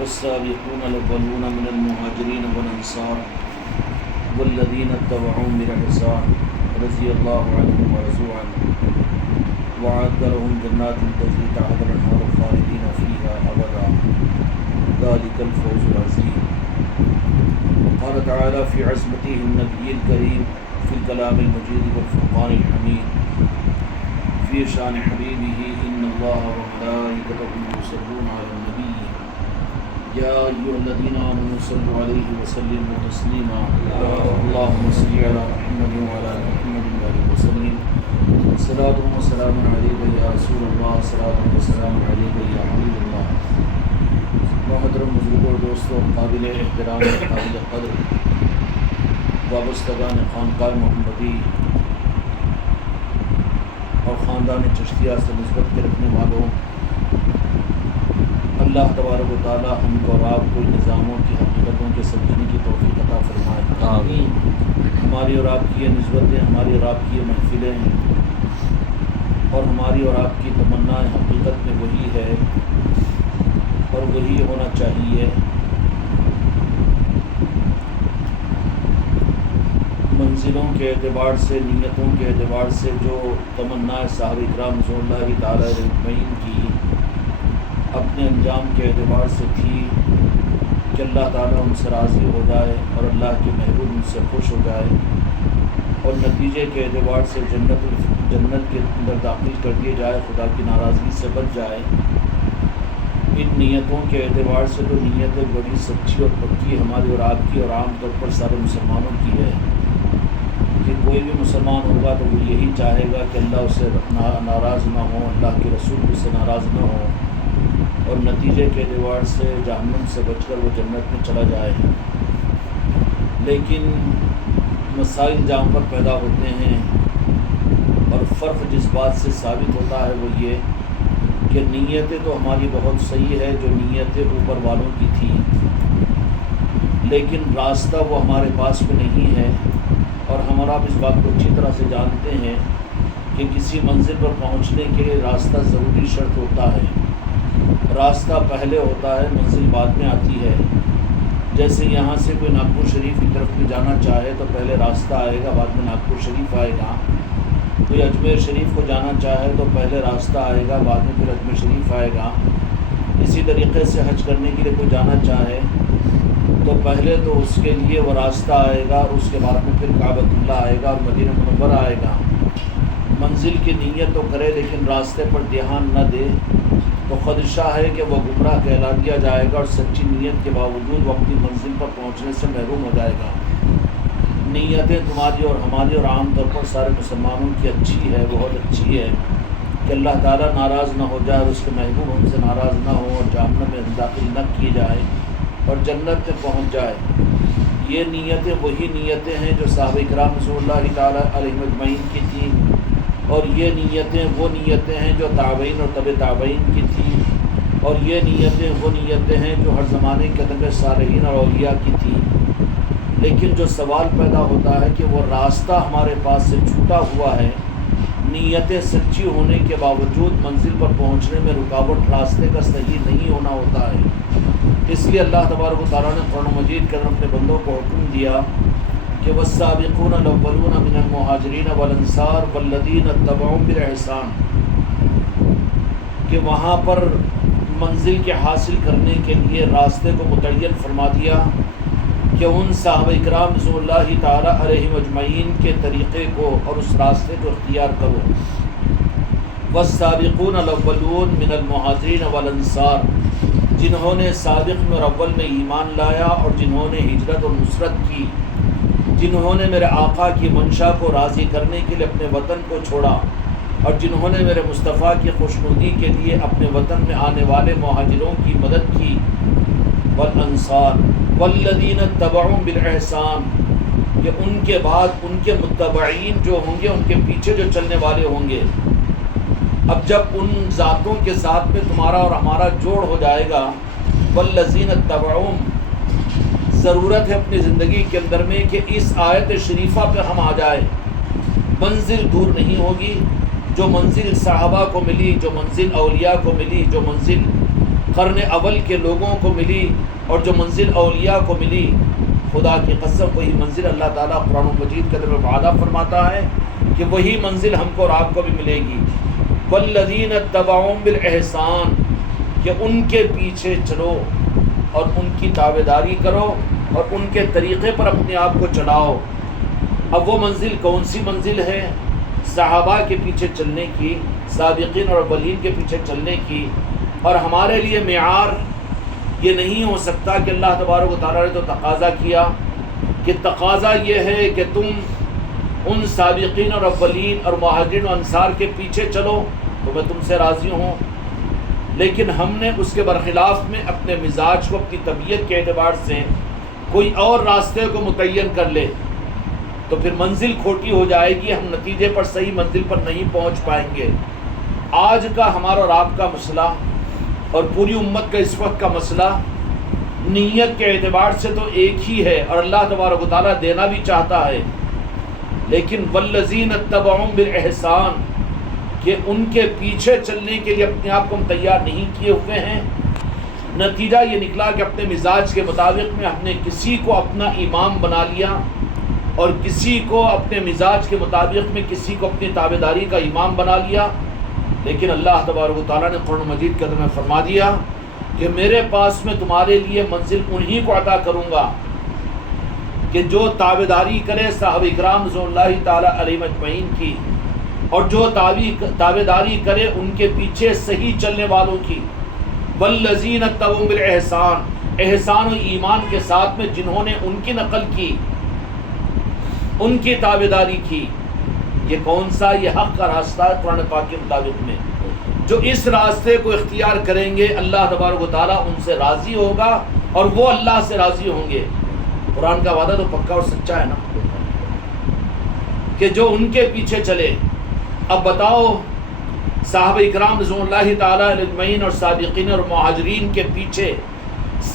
والسابقون الأولون من المهاجرين والأنصار والذين اتبعوهم بإحسان رضي الله عنهم ورضوا عنه وأعد لهم جنات تجري تحتها الأنهار خالدين فيها أبدا ذلك الفوز العظيم. وقال تعالى في عصمته النبي الكريم في الكلام المجيد والفرقان الحميد في شان حبيبه إن الله وملائكته يصلون على النبي يا أيها الذين آمنوا صلوا عليه وسلموا تسليما اللهم صل على محمد وعلى آل محمد وسلم صلاة وسلام عليك يا رسول الله صلاة وسلام عليك يا حبيب الله. محترم بزرگوں دوستوں، قابل احترام قابل قدر وابستگان خانقاہ محمدی اور خاندان چشتیہ سے نسبت کے رکھنے والوں، اللہ تبارک و تعالی ہم کو اور آپ کو نظاموں کی حقیقتوں کے سمجھنے کی توفیق عطا فرمائے. آمین. ہماری اور آپ کی یہ نسبتیں، ہماری اور آپ کی یہ محفلیں اور ہماری اور آپ کی تمنا حقیقت میں وہی ہے اور وہی ہونا چاہیے. منزلوں کے اعتبار سے، نیتوں کے اعتبار سے جو تمنا صحابہ کرام رضوان اللہ تعالی اجمعین کی اپنے انجام کے اعتبار سے تھی کہ اللہ تعالیٰ ان سے راضی ہو جائے اور اللہ کے محبوب ان سے خوش ہو جائے اور نتیجے کے اعتبار سے جنت کے اندر داخل کر دیے جائے، خدا کی ناراضگی سے بچ جائے. ان نیتوں کے اعتبار سے جو نیتیں بڑی سچی اور پکی ہماری اور آپ کی اور عام طور پر سارے مسلمانوں کی ہے کہ کوئی بھی مسلمان ہوگا تو وہ یہی چاہے گا کہ اللہ اسے ناراض نہ ہو، اللہ کے رسول اس سے ناراض نہ ہو اور نتیجے کے اعتبار سے جہنم سے بچ کر وہ جنت میں چلا جائے. لیکن مسائل جہاں پر پیدا ہوتے ہیں اور فرق جس بات سے ثابت ہوتا ہے وہ یہ کہ نیتیں تو ہماری بہت صحیح ہے جو نیتیں اوپر والوں کی تھی، لیکن راستہ وہ ہمارے پاس میں نہیں ہے. اور ہمارا آپ اس بات کو اچھی طرح سے جانتے ہیں کہ کسی منزل پر پہنچنے کے لیے راستہ ضروری شرط ہوتا ہے. راستہ پہلے ہوتا ہے، منزل بعد میں آتی ہے. جیسے یہاں سے کوئی ناگپور شریف کی طرف میں جانا چاہے تو پہلے راستہ آئے گا، بعد میں ناگپور شریف آئے گا. کوئی اجمیر شریف کو جانا چاہے تو پہلے راستہ آئے گا، بعد میں پھر اجمیر شریف آئے گا. اسی طریقے سے حج کرنے کے لیے کوئی جانا چاہے تو پہلے تو اس کے لیے وہ راستہ آئے گا اور اس کے بعد میں پھر کعبۃ اللہ آئے گا اور مدینہ منورہ آئے گا. منزل کی نیت تو کرے لیکن راستے پر دھیان نہ دے تو خدشہ ہے کہ وہ گمراہ کہلا دیا جائے گا اور سچی نیت کے باوجود وہ اپنی منزل پر پہنچنے سے محروم ہو جائے گا. نیتیں تمہاری اور ہماری اور عام طور پر سارے مسلمانوں کی اچھی ہے، بہت اچھی ہے کہ اللہ تعالیٰ ناراض نہ ہو جائے اور اس کے محبوب ہم سے ناراض نہ ہو اور جہنم میں داخل نہ کیے جائے اور جنت میں پہنچ جائے. یہ نیتیں وہی نیتیں ہیں جو صحابہ کرام رضوان اللہ تعالیٰ علیہ اجمعین کی تھیں اور یہ نیتیں وہ نیتیں ہیں جو تابعین اور تبع تابعین کی تھیں اور یہ نیتیں وہ نیتیں ہیں جو ہر زمانے کے تبع صالحین اور اولیاء کی تھیں. لیکن جو سوال پیدا ہوتا ہے کہ وہ راستہ ہمارے پاس سے چھوٹا ہوا ہے، نیتیں سچی ہونے کے باوجود منزل پر پہنچنے میں رکاوٹ راستے کا صحیح نہیں ہونا ہوتا ہے. اس لیے اللہ تبارک و تعالیٰ نے قرآن مجید کے اندر اپنے بندوں کو حکم دیا کہ والسابقون الاولون من المہاجرین والانصار والذین اتبعوهم بإحسان، کہ وہاں پر منزل کے حاصل کرنے کے لیے راستے کو متعین فرما دیا کہ ان صحابہ کرام رضوان اللہ تعالیٰ علیہ اجمعین کے طریقے کو اور اس راستے کو اختیار کرو. والسابقون الاولون من المہاجرین والانصار، جنہوں نے سابق میں اور اول میں ایمان لایا اور جنہوں نے ہجرت اور نصرت کی، جنہوں نے میرے آقا کی منشا کو راضی کرنے کے لیے اپنے وطن کو چھوڑا اور جنہوں نے میرے مصطفیٰ کی خوشنودی کے لیے اپنے وطن میں آنے والے مہاجروں کی مدد کی. والانصار والذین اتبعوهم بالإحسان، کہ ان کے بعد ان کے متبعین جو ہوں گے، ان کے پیچھے جو چلنے والے ہوں گے. اب جب ان ذاتوں کے ساتھ میں تمہارا اور ہمارا جوڑ ہو جائے گا، والذین اتبعوهم، ضرورت ہے اپنی زندگی کے اندر میں کہ اس آیت شریفہ پہ ہم آ جائیں. منزل دور نہیں ہوگی، جو منزل صحابہ کو ملی، جو منزل اولیاء کو ملی، جو منزل قرن اول کے لوگوں کو ملی اور جو منزل اولیاء کو ملی، خدا کی قسم وہی منزل اللہ تعالیٰ قرآن مجید کے اندر وعدہ فرماتا ہے کہ وہی منزل ہم کو اور آپ کو بھی ملے گی۔ والذین اتبعوہم بالإحسان، کہ ان کے پیچھے چلو اور ان کی تابعداری کرو اور ان کے طریقے پر اپنے آپ کو چلاؤ۔ اب وہ منزل کون سی منزل ہے؟ صحابہ کے پیچھے چلنے کی، سابقین اور اولین کے پیچھے چلنے کی۔ اور ہمارے لیے معیار یہ نہیں ہو سکتا کہ اللہ تبارک و تعالیٰ نے تو تقاضا کیا کہ تقاضا یہ ہے کہ تم ان سابقین اور اولین اور مہاجرین و انصار کے پیچھے چلو تو میں تم سے راضی ہوں، لیکن ہم نے اس کے برخلاف میں اپنے مزاج کو، اپنی طبیعت کے اعتبار سے کوئی اور راستے کو متعین کر لے تو پھر منزل کھوٹی ہو جائے گی، ہم نتیجے پر صحیح منزل پر نہیں پہنچ پائیں گے۔ آج کا ہمارا اور آپ کا مسئلہ اور پوری امت کا اس وقت کا مسئلہ نیت کے اعتبار سے تو ایک ہی ہے، اور اللہ تبارک و تعالیٰ دینا بھی چاہتا ہے، لیکن والذین اتبعوہم بالإحسان، کہ ان کے پیچھے چلنے کے لیے اپنے آپ کو ہم تیار نہیں کیے ہوئے ہیں۔ نتیجہ یہ نکلا کہ اپنے مزاج کے مطابق میں ہم نے کسی کو اپنا امام بنا لیا اور کسی کو اپنے مزاج کے مطابق میں کسی کو اپنی تابعداری کا امام بنا لیا۔ لیکن اللہ تبارک و تعالیٰ نے قرآن مجید کے اندر میں فرما دیا کہ میرے پاس میں تمہارے لیے منزل انہی کو عطا کروں گا کہ جو تابعداری کرے صحابہ اکرام رضوان اللہ تعالیٰ علیہم اجمعین کی، اور جو تابعداری کرے ان کے پیچھے صحیح چلنے والوں کی۔ والذین اتبعوہم بالإحسان، احسان و ایمان کے ساتھ میں جنہوں نے ان کی نقل کی، ان کی تابعداری کی۔ یہ کون سا؟ یہ حق کا راستہ ہے قرآن پاک کے مطابق میں۔ جو اس راستے کو اختیار کریں گے اللہ تبارک و تعالیٰ ان سے راضی ہوگا اور وہ اللہ سے راضی ہوں گے۔ قرآن کا وعدہ تو پکا اور سچا ہے نا، کہ جو ان کے پیچھے چلے۔ اب بتاؤ صحابہ اکرام رضوان اللہ تعالیٰ علیہ اجمعین اور سابقین اور مہاجرین کے پیچھے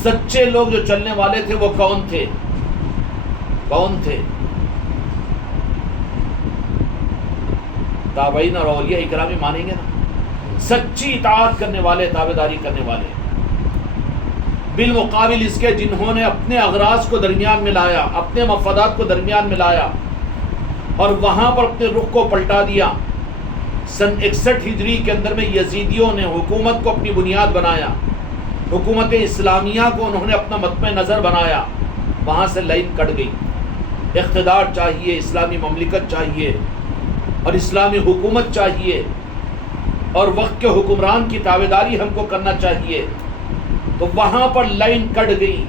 سچے لوگ جو چلنے والے تھے وہ کون تھے؟ کون تھے؟ تابعین اور اولیاء اکرام ہی مانیں گے نا، سچی اطاعت کرنے والے، تابعداری کرنے والے۔ بالمقابل اس کے جنہوں نے اپنے اغراض کو درمیان میں لایا، اپنے مفادات کو درمیان میں لایا اور وہاں پر اپنے رخ کو پلٹا دیا۔ سن 61 ہجری کے اندر میں یزیدیوں نے حکومت کو اپنی بنیاد بنایا، حکومت اسلامیہ کو انہوں نے اپنا مطمع نظر بنایا۔ وہاں سے لائن کٹ گئی، اقتدار چاہیے، اسلامی مملکت چاہیے اور اسلامی حکومت چاہیے اور وقت کے حکمران کی تابعداری ہم کو کرنا چاہیے، تو وہاں پر لائن کٹ گئی۔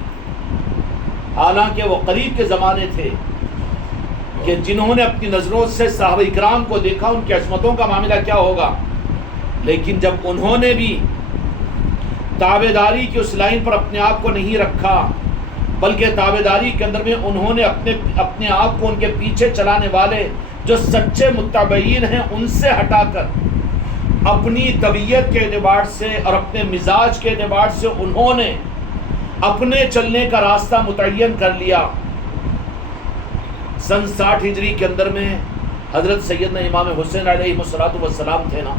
حالانکہ وہ قریب کے زمانے تھے کہ جنہوں نے اپنی نظروں سے صحابہ اکرام کو دیکھا ان کی عظمتوں کا معاملہ کیا ہوگا، لیکن جب انہوں نے بھی تابعداری کی اس لائن پر اپنے آپ کو نہیں رکھا، بلکہ تابعداری کے اندر میں انہوں نے اپنے آپ کو ان کے پیچھے چلانے والے جو سچے متبعین ہیں ان سے ہٹا کر اپنی طبیعت کے اعتبار سے اور اپنے مزاج کے اعتبار سے انہوں نے اپنے چلنے کا راستہ متعین کر لیا۔ سن 60 ہجری کے اندر میں حضرت سیدنا امام حسین علیہ السلام تھے نا،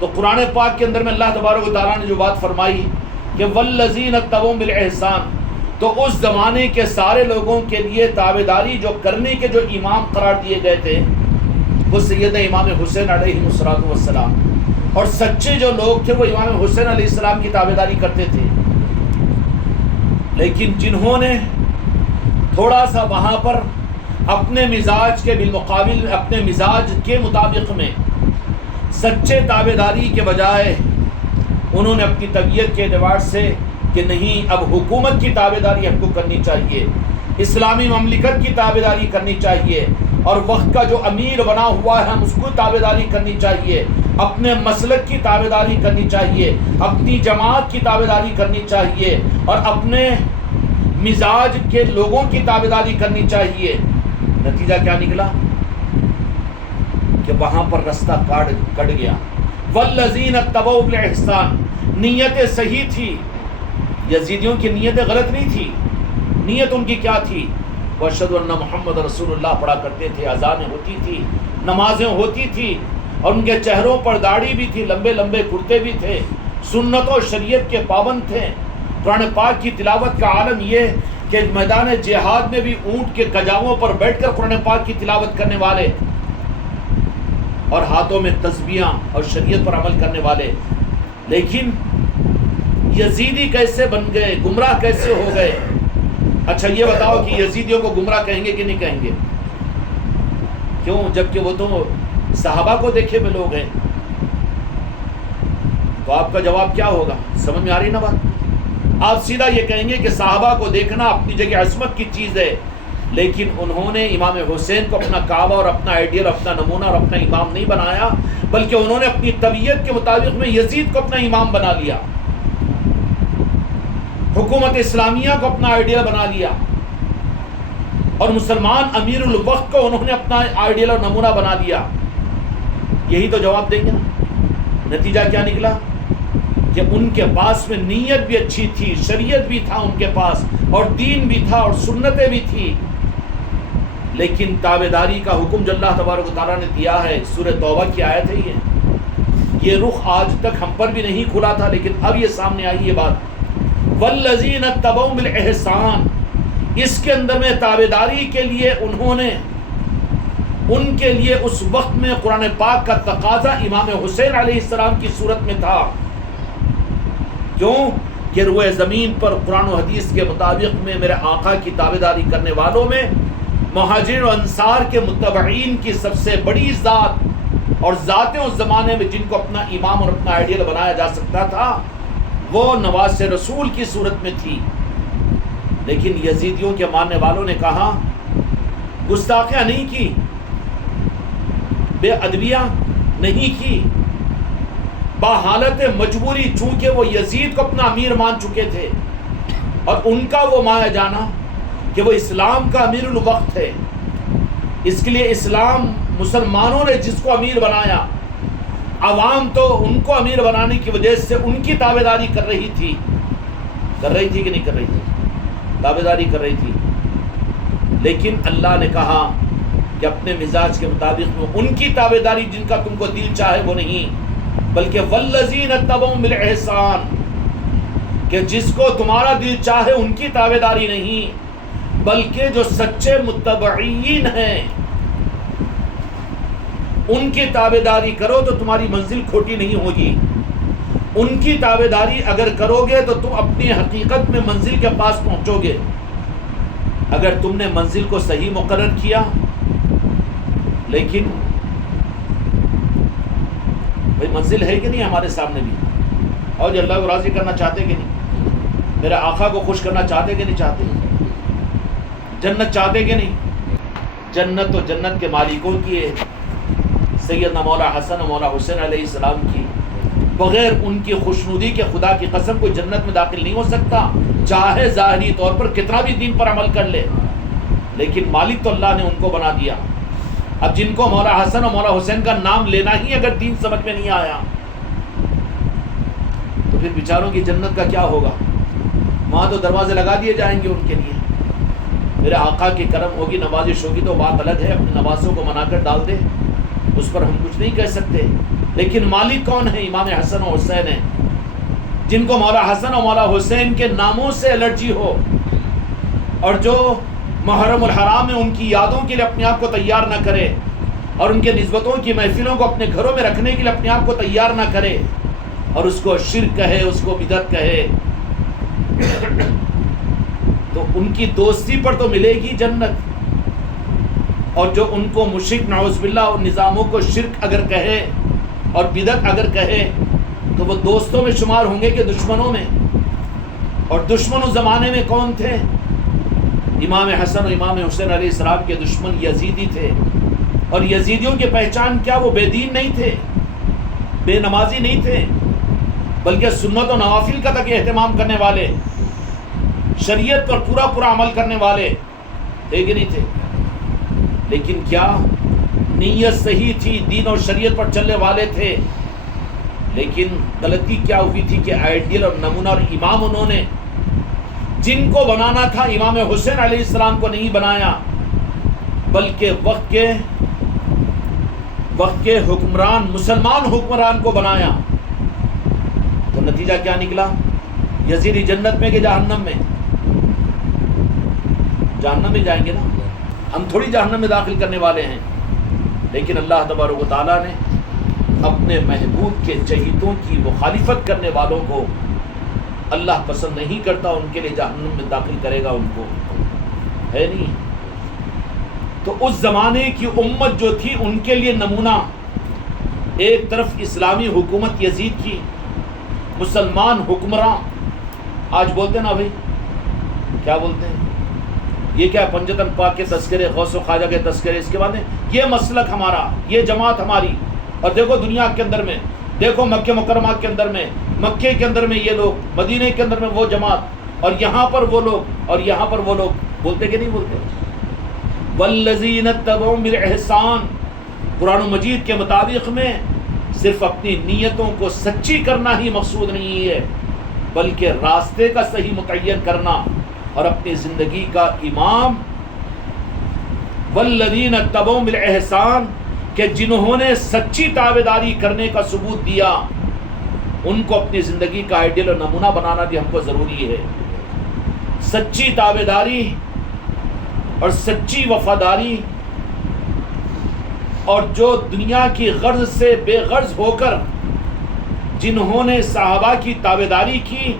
تو قرآن پاک کے اندر میں اللہ تبارک و تعالیٰ نے جو بات فرمائی کہ والذین اتبعوہم بالإحسان، تو اس زمانے کے سارے لوگوں کے لیے تابعداری جو کرنے کے جو امام قرار دیے گئے تھے وہ سیدنا امام حسین علیہ السلام، اور سچے جو لوگ تھے وہ امام حسین علیہ السلام کی تابعداری کرتے تھے۔ لیکن جنہوں نے تھوڑا سا وہاں پر اپنے مزاج کے بالمقابل، اپنے مزاج کے مطابق میں سچے تابعداری کے بجائے انہوں نے اپنی طبیعت کے اعتبار سے کہ نہیں اب حکومت کی تابعداری ہم کو کرنی چاہیے، اسلامی مملکت کی تابعداری کرنی چاہیے، اور وقت کا جو امیر بنا ہوا ہے ہم اس کو تابعداری کرنی چاہیے، اپنے مسلک کی تابعداری کرنی چاہیے، اپنی جماعت کی تابعداری کرنی چاہیے اور اپنے مزاج کے لوگوں کی تابعداری کرنی چاہیے۔ نتیجہ کیا نکلا کہ وہاں پر رستہ کٹ گیا۔ والذین اتبعوا بالإحسان، نیت صحیح تھی، یزیدیوں کی نیتیں غلط نہیں تھی۔ نیت ان کی کیا تھی؟ واشہد ان محمد رسول اللہ پڑھا کرتے تھے، اذانیں ہوتی تھی، نمازیں ہوتی تھی، اور ان کے چہروں پر داڑھی بھی تھی، لمبے لمبے کرتے بھی تھے، سنت و شریعت کے پابند تھے. قرآن پاک کی تلاوت کا عالم یہ کہ میدان جہاد میں بھی اونٹ کے کجاووں پر بیٹھ کر قرآن پاک کی تلاوت کرنے والے اور ہاتھوں میں تسبیحاں اور شریعت پر عمل کرنے والے. لیکن یزیدی کیسے بن گئے, گمراہ کیسے ہو گئے؟ اچھا یہ بتاؤ کہ یزیدیوں کو گمراہ کہیں گے کہ نہیں کہیں گے؟ کیوں؟ جبکہ وہ تو صحابہ کو دیکھے ہوئے لوگ ہیں. تو آپ کا جواب کیا ہوگا؟ سمجھ میں آ رہی نا بات؟ آپ سیدھا یہ کہیں گے کہ صحابہ کو دیکھنا اپنی جگہ عصمت کی چیز ہے، لیکن انہوں نے امام حسین کو اپنا کعبہ اور اپنا آئیڈیل، اپنا نمونہ اور اپنا امام نہیں بنایا، بلکہ انہوں نے اپنی طبیعت کے مطابق میں یزید کو اپنا امام بنا لیا، حکومت اسلامیہ کو اپنا آئیڈیل بنا لیا، اور مسلمان امیر الوقت کو انہوں نے اپنا آئیڈیل اور نمونہ بنا لیا. یہی تو جواب دیں گے نا. نتیجہ کیا نکلا کہ ان کے پاس میں نیت بھی اچھی تھی، شریعت بھی تھا ان کے پاس، اور دین بھی تھا اور سنتیں بھی تھی، لیکن تابعداری کا حکم جو اللہ تبارک و تعالیٰ نے دیا ہے، سورہ توبہ کی آیت ہے یہ رخ آج تک ہم پر بھی نہیں کھلا تھا، لیکن اب یہ سامنے آئی یہ بات. والذین اتبعوا بالاحسان، اس کے اندر میں تابعداری کے لیے انہوں نے، ان کے لیے اس وقت میں قرآن پاک کا تقاضا امام حسین علیہ السلام کی صورت میں تھا. کیوں کہ روئے زمین پر قرآن و حدیث کے مطابق میں میرے آقا کی تابعداری کرنے والوں میں مہاجرین و انصار کے متبعین کی سب سے بڑی ذات اور ذاتیں اس زمانے میں جن کو اپنا امام اور اپنا آئیڈیل بنایا جا سکتا تھا وہ نواز رسول کی صورت میں تھی. لیکن یزیدیوں کے ماننے والوں نے کہا، گستاخیاں نہیں کی، بے ادبیاں نہیں کی، بحالت مجبوری، چونکہ وہ یزید کو اپنا امیر مان چکے تھے اور ان کا وہ مایا جانا کہ وہ اسلام کا امیر الوقت ہے، اس کے لیے اسلام مسلمانوں نے جس کو امیر بنایا، عوام تو ان کو امیر بنانے کی وجہ سے ان کی تابعداری کر رہی تھی کہ نہیں کر رہی تھی؟ تابعداری کر رہی تھی. لیکن اللہ نے کہا کہ اپنے مزاج کے مطابق میں ان کی تابعداری جن کا تم کو دل چاہے وہ نہیں، بلکہ والذین اتبعوا بالاحسان، کہ جس کو تمہارا دل چاہے ان کی تابعداری نہیں، بلکہ جو سچے متبعین ہیں ان کی تابعداری کرو تو تمہاری منزل کھوٹی نہیں ہوگی. ان کی تابعداری اگر کرو گے تو تم اپنی حقیقت میں منزل کے پاس پہنچو گے. اگر تم نے منزل کو صحیح مقرر کیا، لیکن بھائی منزل ہے کہ نہیں ہمارے سامنے بھی، اور جو اللہ کو راضی کرنا چاہتے کہ نہیں، میرے آقا کو خوش کرنا چاہتے کہ نہیں چاہتے، جنت چاہتے کہ نہیں؟ جنت تو جنت کے مالکوں کی ہے، سیدنا مولا حسن و مولا حسین علیہ السلام کی. بغیر ان کی خوشنودی کے خدا کی قسم کوئی جنت میں داخل نہیں ہو سکتا، چاہے ظاہری طور پر کتنا بھی دین پر عمل کر لے، لیکن مالک تو اللہ نے ان کو بنا دیا. اب جن کو مولا حسن اور مولا حسین کا نام لینا ہی اگر دین سمجھ میں نہیں آیا تو پھر بیچاروں کی جنت کا کیا ہوگا؟ وہاں تو دروازے لگا دیے جائیں گے ان کے لیے. میرے آقا کی کرم ہوگی، نوازش ہوگی تو بات الگ ہے، اپنے نوازوں کو منا کر ڈال دے، اس پر ہم کچھ نہیں کہہ سکتے. لیکن مالک کون ہے؟ امام حسن و حسین ہیں، جن کو مولا حسن اور مولا حسین کے ناموں سے الرجی ہو، اور جو محرم الحرام میں ان کی یادوں کے لیے اپنے آپ کو تیار نہ کرے، اور ان کے نسبتوں کی محفلوں کو اپنے گھروں میں رکھنے کے لیے اپنے آپ کو تیار نہ کرے، اور اس کو شرک کہے، اس کو بدعت کہے، تو ان کی دوستی پر تو ملے گی جنت. اور جو ان کو مشرک نعوذ باللہ اور نظاموں کو شرک اگر کہے اور بدعت اگر کہے تو وہ دوستوں میں شمار ہوں گے کہ دشمنوں میں؟ اور دشمن اس زمانے میں کون تھے؟ امام حسن اور امام حسین علیہ السلام کے دشمن یزیدی تھے. اور یزیدیوں کی پہچان کیا؟ وہ بے دین نہیں تھے، بے نمازی نہیں تھے، بلکہ سنت و نوافل کا تک اہتمام کرنے والے، شریعت پر پورا عمل کرنے والے تھے کہ نہیں تھے؟ لیکن کیا نیت صحیح تھی، دین اور شریعت پر چلنے والے تھے، لیکن غلطی کیا ہوئی تھی کہ آئیڈیل اور نمونہ اور امام انہوں نے جن کو بنانا تھا امام حسین علیہ السلام کو نہیں بنایا، بلکہ وقت کے حکمران، مسلمان حکمران کو بنایا. تو نتیجہ نتیجہ کیا نکلا؟ یزیدی جنت میں کہ جہنم میں؟ جہنم میں جائیں گے نا، ہم تھوڑی جہنم میں داخل کرنے والے ہیں. لیکن اللہ تبارک و تعالیٰ نے اپنے محبوب کے چہیتوں کی مخالفت کرنے والوں کو اللہ پسند نہیں کرتا، ان کے لیے جہنم میں داخل کرے گا ان کو، ہے نہیں؟ تو اس زمانے کی امت جو تھی ان کے لیے نمونہ، ایک طرف اسلامی حکومت یزید کی، مسلمان حکمراں. آج بولتے ہیں نا بھائی، کیا بولتے ہیں؟ یہ کیا پنجتن پاک کے تذکرے، غوث و خواجہ کے تذکرے، اس کے بعد یہ مسلک ہمارا، یہ جماعت ہماری. اور دیکھو دنیا کے اندر میں، دیکھو مکہ مکرمہ کے اندر میں، مکے کے اندر میں یہ لوگ، مدینہ کے اندر میں وہ جماعت، اور یہاں پر وہ لوگ، اور یہاں پر وہ لوگ. بولتے کہ نہیں بولتے؟ والذین اتبعوا بالاحسان، قرآن مجید کے مطابق میں صرف اپنی نیتوں کو سچی کرنا ہی مقصود نہیں ہے، بلکہ راستے کا صحیح متعین کرنا اور اپنی زندگی کا امام. والذین اتبعوا بالاحسان، کہ جنہوں نے سچی تابعداری کرنے کا ثبوت دیا، ان کو اپنی زندگی کا آئیڈیل اور نمونہ بنانا بھی ہم کو ضروری ہے. سچی تابعداری اور سچی وفاداری، اور جو دنیا کی غرض سے بے غرض ہو کر جنہوں نے صحابہ کی تابعداری کی،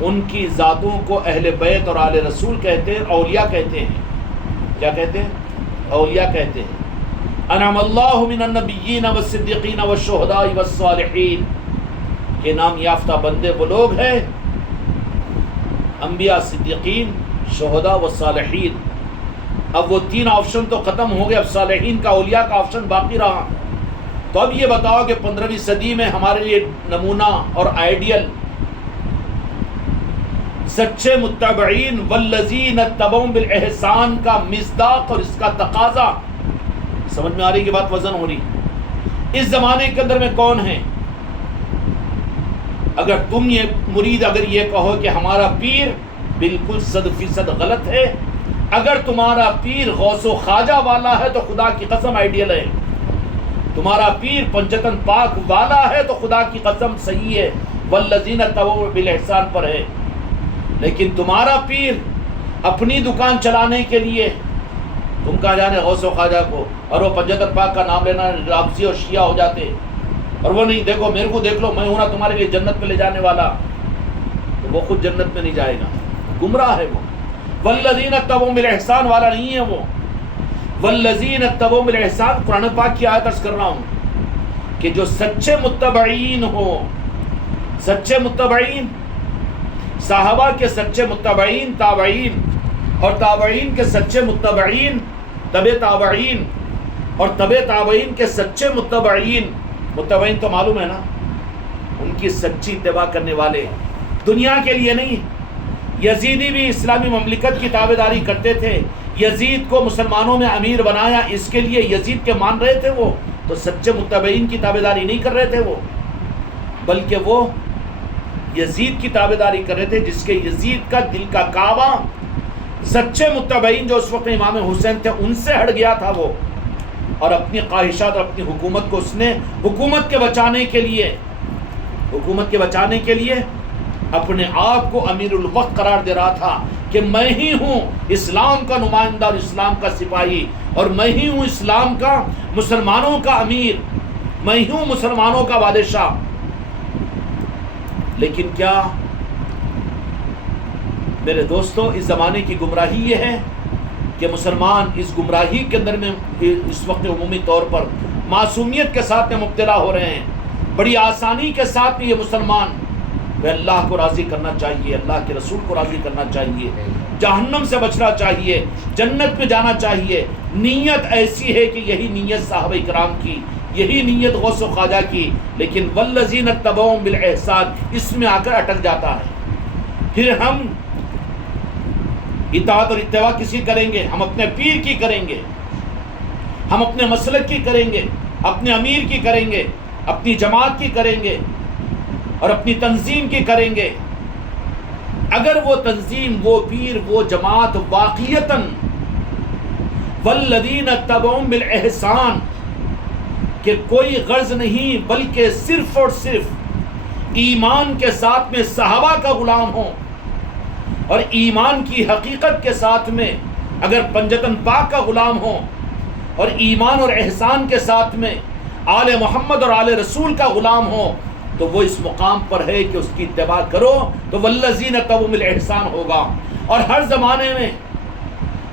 ان کی ذاتوں کو اہل بیت اور آل رسول کہتے ہیں، اولیاء کہتے ہیں. کیا کہتے ہیں؟ اولیاء کہتے ہیں. انعم اللہ من النبیین والصدیقین والشہداء والصالحین، کے نام یافتہ بندے وہ لوگ ہیں، انبیاء، صدیقین، شہداء و صالحین. اب وہ تین آپشن تو ختم ہو گئے، اب صالحین کا، اولیاء کا آپشن باقی رہا. تو اب یہ بتاؤ کہ 15ویں صدی میں ہمارے لیے نمونہ اور آئیڈیل سچے متبعین والذین اتبعوا بالاحسان کا مصداق اور اس کا تقاضا سمجھ میں آ رہی کہ بات وزن ہو رہی؟ اس زمانے کے اندر میں کون ہیں؟ اگر تم یہ مرید اگر یہ کہو کہ ہمارا پیر بالکل 100% غلط ہے، اگر تمہارا پیر غوث و خواجہ والا ہے تو خدا کی قسم آئیڈیل ہے، تمہارا پیر پنجتن پاک والا ہے تو خدا کی قسم صحیح ہے، والذین اتبعوا بالاحسان پر ہے. لیکن تمہارا پیر اپنی دکان چلانے کے لیے، تم کہاں جانے غوث و خواجہ کو، اور وہ پنجتن پاک کا نام لینا رافضی اور شیعہ ہو جاتے، اور وہ نہیں، دیکھو میرے کو دیکھ لو، میں ہوں نا تمہارے لیے جنت میں لے جانے والا، تو وہ خود جنت میں نہیں جائے گا، گمراہ ہے وہ. والذین اتبعوا بالاحسان والا نہیں ہے وہ. والذین اتبعوا بالاحسان قرآن پاک کی آیت عرض کر رہا ہوں کہ جو سچے متبعین ہو، سچے متبعین، صحابہ کے سچے متبعین، تابعین، اور تابعین کے سچے متبعین، تبع تابعین، اور تبع تابعین کے سچے متبعین. متبعین تو معلوم ہے نا، ان کی سچی اتباع کرنے والے، دنیا کے لیے نہیں. یزیدی بھی اسلامی مملکت کی تابعداری کرتے تھے، یزید کو مسلمانوں میں امیر بنایا، اس کے لیے یزید کے مان رہے تھے وہ، تو سچے متبعین کی تابعداری نہیں کر رہے تھے وہ، بلکہ وہ یزید کی تابعداری کر رہے تھے، جس کے یزید کا دل کا کعبہ سچے متبعین جو اس وقت امام حسین تھے ان سے ہٹ گیا تھا وہ، اور اپنی خواہشات اور اپنی حکومت کو اس نے حکومت کے بچانے کے لیے اپنے آپ کو امیر الوقت قرار دے رہا تھا کہ میں ہی ہوں اسلام کا نمائندہ اور اسلام کا سپاہی، اور میں ہی ہوں اسلام کا، مسلمانوں کا امیر، میں ہی ہوں مسلمانوں کا بادشاہ. لیکن کیا میرے دوستو، اس زمانے کی گمراہی یہ ہے کہ مسلمان اس گمراہی کے اندر میں اس وقت عمومی طور پر معصومیت کے ساتھ میں مبتلا ہو رہے ہیں. بڑی آسانی کے ساتھ میں یہ مسلمان اللہ کو راضی کرنا چاہیے، اللہ کے رسول کو راضی کرنا چاہیے، جہنم سے بچنا چاہیے، جنت میں جانا چاہیے. نیت ایسی ہے کہ یہی نیت صحابہ کرام کی، یہی نیت غوث و خواجہ کی، لیکن والذین اتبعوا بالاحسان اس میں آ کر اٹک جاتا ہے. پھر ہم اطاعت اور اتباع کسی کریں گے؟ ہم اپنے پیر کی کریں گے، ہم اپنے مسلک کی کریں گے، اپنے امیر کی کریں گے، اپنی جماعت کی کریں گے، اور اپنی تنظیم کی کریں گے. اگر وہ تنظیم، وہ پیر، وہ جماعت واقعتاً والذین اتبعوا بالاحسان کہ کوئی غرض نہیں، بلکہ صرف اور صرف ایمان کے ساتھ میں صحابہ کا غلام ہوں، اور ایمان کی حقیقت کے ساتھ میں اگر پنجتن پاک کا غلام ہوں، اور ایمان اور احسان کے ساتھ میں آل محمد اور آل رسول کا غلام ہو، تو وہ اس مقام پر ہے کہ اس کی اتباع کرو تو والذین تبعوا بالاحسان ہوگا۔ اور ہر زمانے میں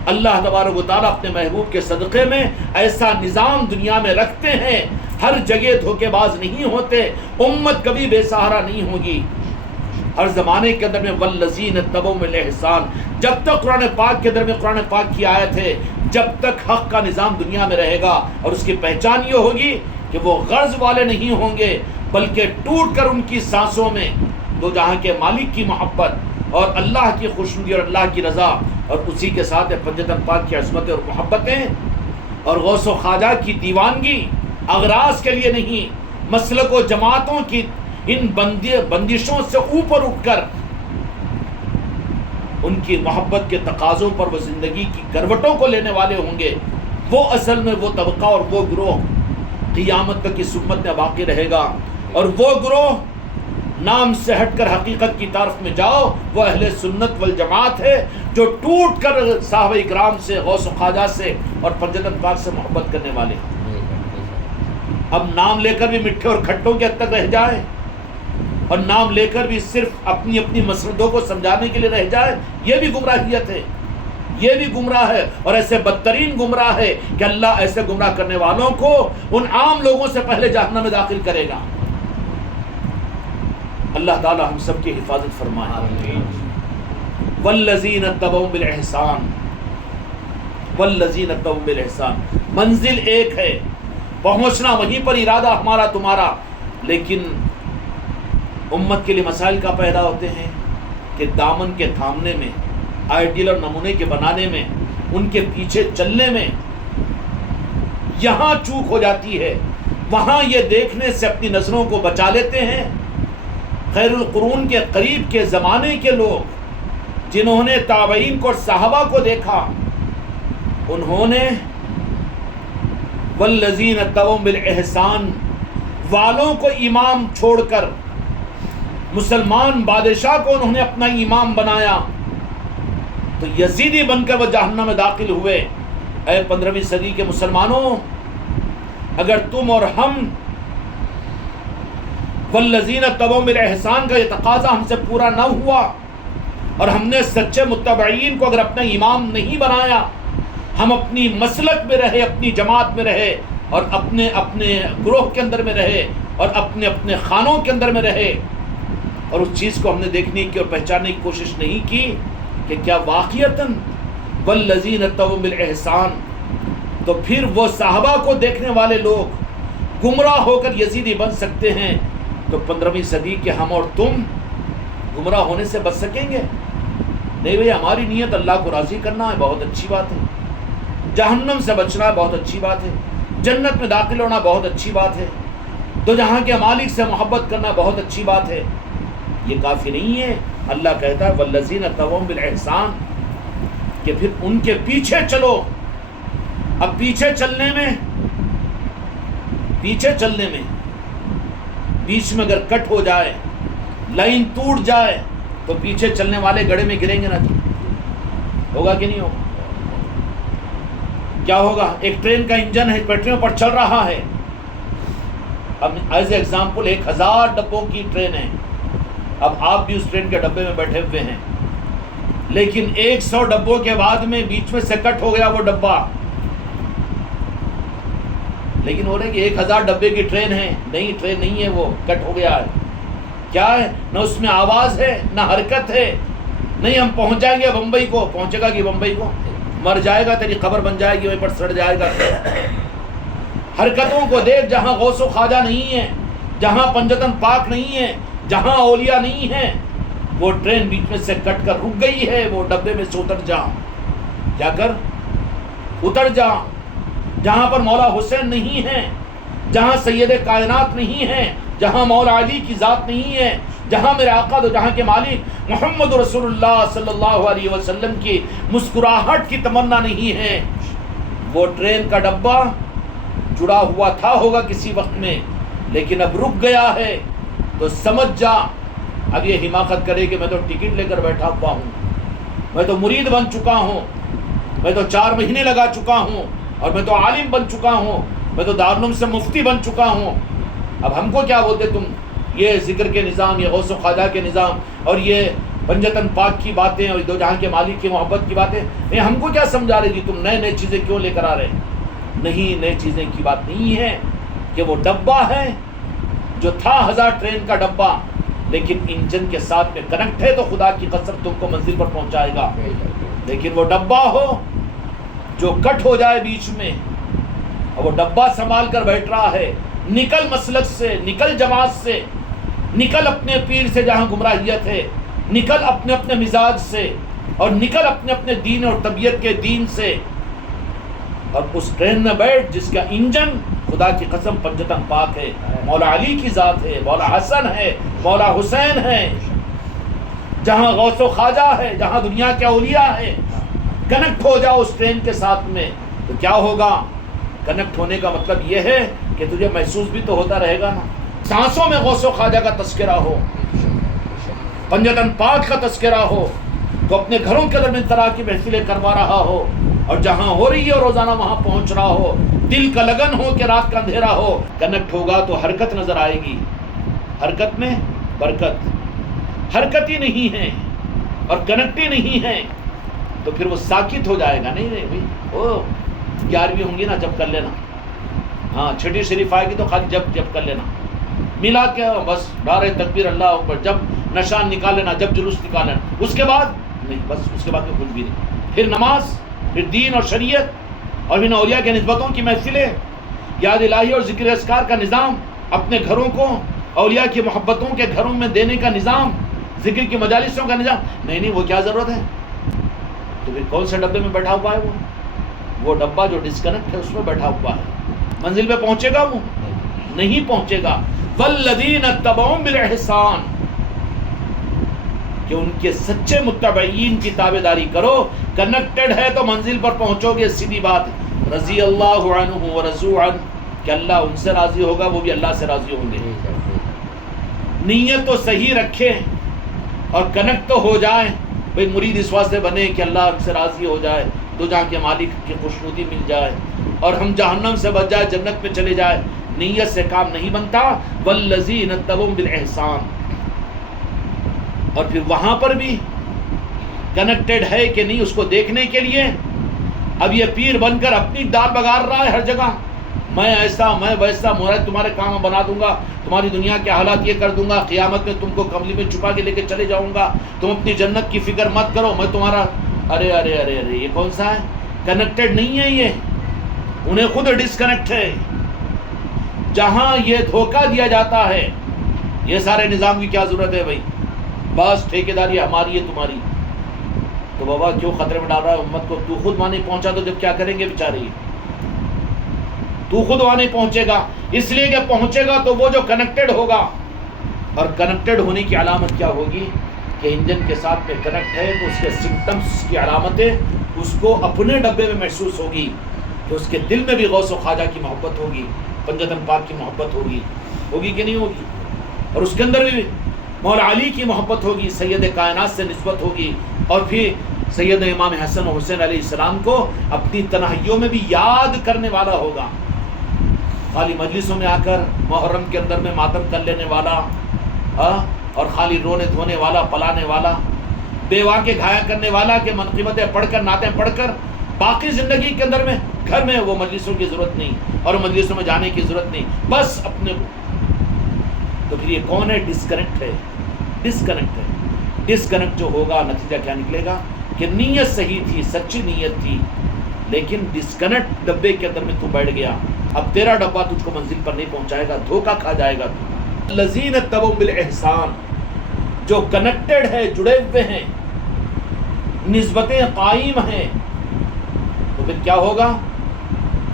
اللہ تبارک و تعالیٰ اپنے محبوب کے صدقے میں ایسا نظام دنیا میں رکھتے ہیں، ہر جگہ دھوکے باز نہیں ہوتے، امت کبھی بے سہارا نہیں ہوگی۔ ہر زمانے کے اندر میں والذین تبعوا بالاحسان، جب تک قرآن پاک کے اندر میں قرآن پاک کی آیت ہے، جب تک حق کا نظام دنیا میں رہے گا، اور اس کی پہچان یہ ہوگی کہ وہ غرض والے نہیں ہوں گے، بلکہ ٹوٹ کر ان کی سانسوں میں دو جہاں کے مالک کی محبت اور اللہ کی خوشنودی اور اللہ کی رضا، اور اسی کے ساتھ پنجتن پاک کی عظمتیں اور محبتیں اور غوث و خواجہ کی دیوانگی، اغراض کے لیے نہیں، مسلک و جماعتوں کی ان بندشوں سے اوپر اٹھ کر ان کی محبت کے تقاضوں پر وہ زندگی کی کروٹوں کو لینے والے ہوں گے۔ وہ اصل میں وہ طبقہ اور وہ گروہ قیامت تک اس امت میں باقی رہے گا، اور وہ گروہ نام سے ہٹ کر حقیقت کی طرف میں جاؤ، وہ اہل سنت والجماعت ہے، جو ٹوٹ کر صحابہ اکرام سے، غوث و خواجہ سے اور پنجتن پاک سے محبت کرنے والے ہیں۔ اب نام لے کر بھی مٹھے اور کھٹوں کے حد تک رہ جائے، اور نام لے کر بھی صرف اپنی اپنی مسردوں کو سمجھانے کے لیے رہ جائے، یہ بھی گمراہیت ہے، یہ بھی گمراہ ہے، اور ایسے بدترین گمراہ ہے کہ اللہ ایسے گمراہ کرنے والوں کو ان عام لوگوں سے پہلے جہنم میں داخل کرے گا۔ اللہ تعالی ہم سب کی حفاظت فرمائے۔ والذین تبعوا بالاحسان، والذین تبعوا بالاحسان، منزل ایک ہے، پہنچنا وہیں پر ارادہ ہمارا تمہارا، لیکن امت کے لیے مسائل کا پیدا ہوتے ہیں کہ دامن کے تھامنے میں، آئیڈیل اور نمونے کے بنانے میں، ان کے پیچھے چلنے میں یہاں چوک ہو جاتی ہے، وہاں یہ دیکھنے سے اپنی نظروں کو بچا لیتے ہیں۔ خیر القرون کے قریب کے زمانے کے لوگ جنہوں نے تابعین کو اور صحابہ کو دیکھا، انہوں نے والذین تبعوا بالاحسان والوں کو امام چھوڑ کر مسلمان بادشاہ کو انہوں نے اپنا امام بنایا، تو یزیدی بن کر وہ جہنم میں داخل ہوئے۔ اے 15ویں صدی کے مسلمانوں، اگر تم اور ہم والذین تبعوا بالاحسان کا یہ تقاضا ہم سے پورا نہ ہوا، اور ہم نے سچے متبعین کو اگر اپنا امام نہیں بنایا، ہم اپنی مسلک میں رہے، اپنی جماعت میں رہے، اور اپنے اپنے گروہ کے اندر میں رہے، اور اپنے اپنے خانوں کے اندر میں رہے، اور اس چیز کو ہم نے دیکھنے کی اور پہچاننے کی کوشش نہیں کی کہ کیا واقعتاً والذین تبعوا بالاحسان، تو پھر وہ صحابہ کو دیکھنے والے لوگ گمراہ ہو کر یزیدی بن سکتے ہیں، تو 15ویں صدی کے ہم اور تم گمراہ ہونے سے بچ سکیں گے؟ نہیں بھئی، ہماری نیت اللہ کو راضی کرنا ہے، بہت اچھی بات ہے، جہنم سے بچنا ہے، بہت اچھی بات ہے، جنت میں داخل ہونا بہت اچھی بات ہے، دو جہاں کے مالک سے محبت کرنا بہت اچھی بات ہے، یہ کافی نہیں ہے۔ اللہ کہتا ہے والذین تبعوا بالاحسان، کہ پھر ان کے پیچھے چلو۔ اب پیچھے چلنے میں بیچ میں اگر کٹ ہو جائے، لائن ٹوٹ جائے، تو پیچھے چلنے والے گڑھے میں گریں گے نا، ہوگا کہ نہیں ہوگا؟ کیا ہوگا؟ ایک ٹرین کا انجن ہے، پٹریوں پر چل رہا ہے، اب ایز اے ایگزامپل 1000 ڈبوں کی ٹرین ہے، اب آپ بھی اس ٹرین کے ڈبے میں بیٹھے ہوئے ہیں، لیکن 100 ڈبوں کے بعد میں بیچ میں سے کٹ ہو گیا وہ ڈبہ، لیکن ہو رہے کہ 1000 ڈبے کی ٹرین ہے، نہیں، ٹرین نہیں ہے، وہ کٹ ہو گیا ہے۔ کیا ہے؟ نہ اس میں آواز ہے، نہ حرکت ہے، نہیں ہم پہنچ جائیں گے بمبئی کو، پہنچے گا کہ بمبئی کو؟ مر جائے گا، تیری قبر بن جائے گی، وہیں پر سڑ جائے گا۔ حرکتوں کو دیکھ، جہاں غوث و خواجہ نہیں ہے، جہاں پنجتن پاک نہیں ہے، جہاں اولیاء نہیں ہیں، وہ ٹرین بیچ میں سے کٹ کر رک گئی ہے، وہ ڈبے میں سے اتر جا، کیا کر؟ اتر جا۔ جہاں پر مولا حسین نہیں ہے، جہاں سید کائنات نہیں ہے، جہاں مولا علی کی ذات نہیں ہے، جہاں میرے آقا دو جہاں کے مالک محمد رسول اللہ صلی اللہ علیہ وسلم کی مسکراہٹ کی تمنا نہیں ہے، وہ ٹرین کا ڈبہ جڑا ہوا تھا ہوگا کسی وقت میں، لیکن اب رک گیا ہے، تو سمجھ جا اب یہ حماقت کرے کہ میں تو ٹکٹ لے کر بیٹھا ہوا ہوں، میں تو مرید بن چکا ہوں، میں تو 4 مہینے لگا چکا ہوں، اور میں تو عالم بن چکا ہوں، میں تو دارالعلوم سے مفتی بن چکا ہوں، اب ہم کو کیا بولتے تم؟ یہ ذکر کے نظام، یہ غوث و خواجہ کے نظام، اور یہ پنجتن پاک کی باتیں، اور دو جہاں کے مالک کی محبت کی باتیں، یہ ہم کو کیا سمجھا رہے گی؟ تم نئے نئے چیزیں کیوں لے کر آ رہے؟ نہیں، نئے چیزیں کی بات نہیں ہے، کہ وہ ڈبہ ہے جو تھا 1000 ٹرین کا ڈبہ، لیکن انجن کے ساتھ میں کنیکٹ ہے تو خدا کی قسم تم کو منزل پر پہنچائے گا۔ لیکن وہ ڈبہ ہو جو کٹ ہو جائے بیچ میں، اور وہ ڈبہ سنبھال کر بیٹھ رہا ہے، نکل مسلک سے، نکل جماعت سے، نکل اپنے پیر سے جہاں گمراہیت ہے، نکل اپنے اپنے مزاج سے، اور نکل اپنے اپنے دین اور طبیعت کے دین سے، اور اس ٹرین میں بیٹھ جس کا انجن خدا کی قسم پنجتن پاک ہے، مولا علی کی ذات ہے، مولا حسن ہے، مولا حسین ہے، جہاں غوث و خواجہ ہے، جہاں دنیا کے اولیاء ہے، کنیکٹ ہو جاؤ اس ٹرین کے ساتھ میں تو کیا ہوگا؟ کنیکٹ ہونے کا مطلب یہ ہے کہ تجھے محسوس بھی تو ہوتا رہے گا نا، سانسوں میں غوث و خواجہ کا تذکرہ ہو، پنجتن پاک کا تذکرہ ہو، تو اپنے گھروں کے اندر میں طرح کی محفلیں کروا رہا ہو، اور جہاں ہو رہی ہے روزانہ وہاں پہنچ رہا ہو، دل کا لگن ہو کہ رات کا اندھیرا ہو، کنیکٹ ہوگا تو حرکت نظر آئے گی، حرکت میں برکت، حرکت ہی نہیں ہے اور کنیکٹ ہی نہیں ہے تو پھر وہ ساکت ہو جائے گا۔ نہیں بھائی، او 11ویں ہوں گی نا جب کر لینا، ہاں چھٹی شریف آئے گی تو خالی جب کر لینا، ملا کیا بس نعرہ تکبیر اللہ اکبر، جب نشان نکال لینا، جب جلوس نکال لینا، اس کے بعد نہیں، بس اس کے بعد میں کچھ بھی نہیں، پھر نماز، پھر دین اور شریعت، اور پھر اولیاء کے نسبتوں کی محفلیں، یاد الہی اور ذکر اذکار کا نظام، اپنے گھروں کو اولیاء کی محبتوں کے گھروں میں دینے کا نظام، ذکر کی مجالسوں کا نظام، نہیں وہ کیا ضرورت ہے؟ تو پھر کون سے ڈبے میں بیٹھا ہوا ہے وہ ڈبہ جو ڈسکنیکٹ ہے اس میں بیٹھا ہوا ہے، منزل پہ پہنچے گا وہ؟ نہیں پہنچے گا۔ والذین اتبعوا بالاحسان، کہ ان کے سچے متبعین کی تابعداری کرو، کنیکٹڈ ہے تو منزل پر پہنچو گے، سیدھی بات۔ رضی اللہ عنہ ورضوا عنہ، کہ اللہ ان سے راضی ہوگا، وہ بھی اللہ سے راضی ہوں گے۔ نیت تو صحیح رکھے اور کنیکٹ تو ہو جائے، بھئی مرید اس واسطے بنے کہ اللہ ہم سے راضی ہو جائے، دو جہاں کے مالک کی خوشنودی مل جائے، اور ہم جہنم سے بچ جائے، جنت میں چلے جائے۔ نیت سے کام نہیں بنتا۔ والذین اتبعوا بالاحسان، اور پھر وہاں پر بھی کنیکٹڈ ہے کہ نہیں اس کو دیکھنے کے لیے اب یہ پیر بن کر اپنی ڈال بگار رہا ہے ہر جگہ، میں ایسا میں ویسا، تمہارے کام بنا دوں گا، تمہاری دنیا کے حالات یہ کر دوں گا، قیامت میں تم کو کملی میں چھپا کے لے کے چلے جاؤں گا، تم اپنی جنت کی فکر مت کرو، میں تمہارا۔ ارے ارے ارے ارے، یہ کون سا ہے؟ کنیکٹڈ نہیں ہے، یہ انہیں خود ڈسکنیکٹ ہے۔ جہاں یہ دھوکہ دیا جاتا ہے، یہ سارے نظام کی کیا ضرورت ہے بھائی؟ بس ٹھیکیداری ہماری ہے تمہاری، تو بابا کیوں خطرے میں ڈال رہا ہے امت کو؟ تو خود وہاں نہیں پہنچا تو جب کیا کریں گے بیچارے؟ تو خود وہاں نہیں پہنچے گا، اس لیے کہ پہنچے گا تو وہ جو کنیکٹڈ ہوگا، اور کنیکٹڈ ہونے کی علامت کیا ہوگی؟ کہ انجن کے ساتھ میں کنیکٹ ہے تو اس کے سمپٹمز کی علامتیں اس کو اپنے ڈبے میں محسوس ہوگی، کہ اس کے دل میں بھی غوث و خواجہ کی محبت ہوگی، پنجتن پاک کی محبت ہوگی کہ نہیں ہوگی؟ اور اس کے اندر بھی مولا علی کی محبت ہوگی، سید کائنات سے نسبت ہوگی، اور پھر سید امام حسن و حسین علیہ السلام کو اپنی تنہائیوں میں بھی یاد کرنے والا ہوگا۔ خالی مجلسوں میں آ کر محرم کے اندر میں ماتم کر لینے والا، اور خالی رونے دھونے والا، پلانے والا، بیوہ کے گھایا کرنے والا، کہ منقبتیں پڑھ کر، نعتیں پڑھ کر، باقی زندگی کے اندر میں گھر میں وہ مجلسوں کی ضرورت نہیں، اور مجلسوں میں جانے کی ضرورت نہیں، بس اپنے کو۔ تو پھر یہ کون ہے؟ ڈسکنیکٹ ہے، ڈسکنیکٹ ہے۔ ڈسکنیکٹ جو ہوگا نتیجہ کیا نکلے گا؟ کہ نیت صحیح تھی، سچی نیت تھی، لیکن ڈسکنیکٹ ڈبے کے اندر میں تو بیٹھ گیا، اب تیرا ڈبہ تجھ کو منزل پر نہیں پہنچائے گا، دھوکہ کھا جائے گا تو۔ الذین اتبعوا بالاحسان، جو کنیکٹڈ ہے، جڑے ہوئے ہیں، نسبتیں قائم ہیں، تو پھر کیا ہوگا؟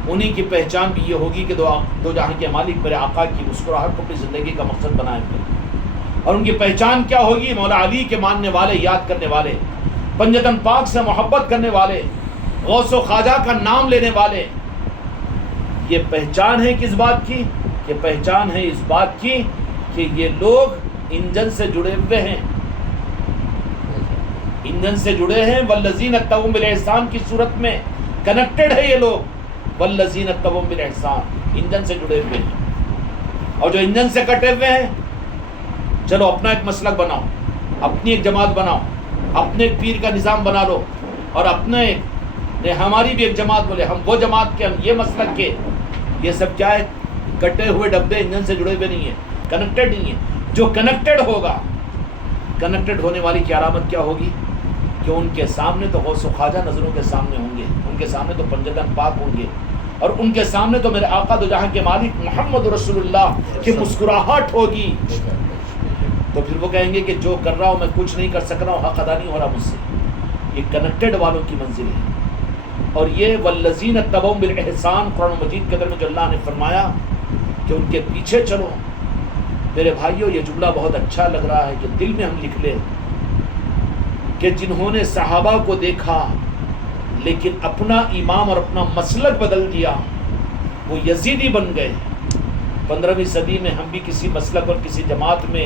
انہی کی پہچان بھی یہ ہوگی کہ دو جہاں کے مالک میرے آقا کی مسکراہٹ کو اپنی زندگی کا مقصد بنائے ہوئے، اور ان کی پہچان کیا ہوگی؟ مولا علی کے ماننے والے، یاد کرنے والے، پنجتن پاک سے محبت کرنے والے، غوث و خواجہ کا نام لینے والے۔ یہ پہچان ہے کس بات کی؟ کہ پہچان ہے اس بات کی کہ یہ لوگ انجن سے جڑے ہوئے ہیں، انجن سے جڑے ہیں، والذین اتبعوا بالاحسان کی صورت میں کنیکٹڈ ہے یہ لوگ، والذین اتبعوا بالاحسان انجن سے جڑے ہوئے ہیں۔ اور جو انجن سے کٹے ہوئے ہیں، چلو اپنا ایک مسلک بناؤ، اپنی ایک جماعت بناؤ، اپنے ایک پیر کا نظام بنا لو، اور اپنے ہماری بھی ایک جماعت بولے، ہم وہ جماعت کے، ہم یہ مسلک کے، یہ سب کیا ہے؟ کٹے ہوئے ڈبے، انجن سے جڑے ہوئے نہیں ہیں، کنیکٹڈ نہیں ہیں۔ جو کنیکٹڈ ہوگا، کنیکٹڈ ہونے والی کی علامت کیا ہوگی؟ کہ ان کے سامنے تو غوث و خواجہ نظروں کے سامنے ہوں گے، ان کے سامنے تو پنجتن پاک ہوں گے، اور ان کے سامنے تو میرے آقا دو جہاں کے مالک محمد رسول اللہ کی مسکراہٹ ہوگی۔ تو پھر وہ کہیں گے کہ جو کر رہا ہوں میں کچھ نہیں کر سک رہا ہوں، حق ادا نہیں ہو رہا مجھ سے۔ یہ کنیکٹڈ والوں کی منزل ہے۔ اور یہ والذین اتبعوا بالاحسان قرآن مجید کے اندر میں جو اللہ نے فرمایا کہ ان کے پیچھے چلو، میرے بھائیوں یہ جملہ بہت اچھا لگ رہا ہے کہ دل میں ہم لکھ لیں کہ جنہوں نے صحابہ کو دیکھا لیکن اپنا امام اور اپنا مسلک بدل دیا، وہ یزیدی بن گئے۔ 15ویں صدی میں ہم بھی کسی مسلک اور کسی جماعت میں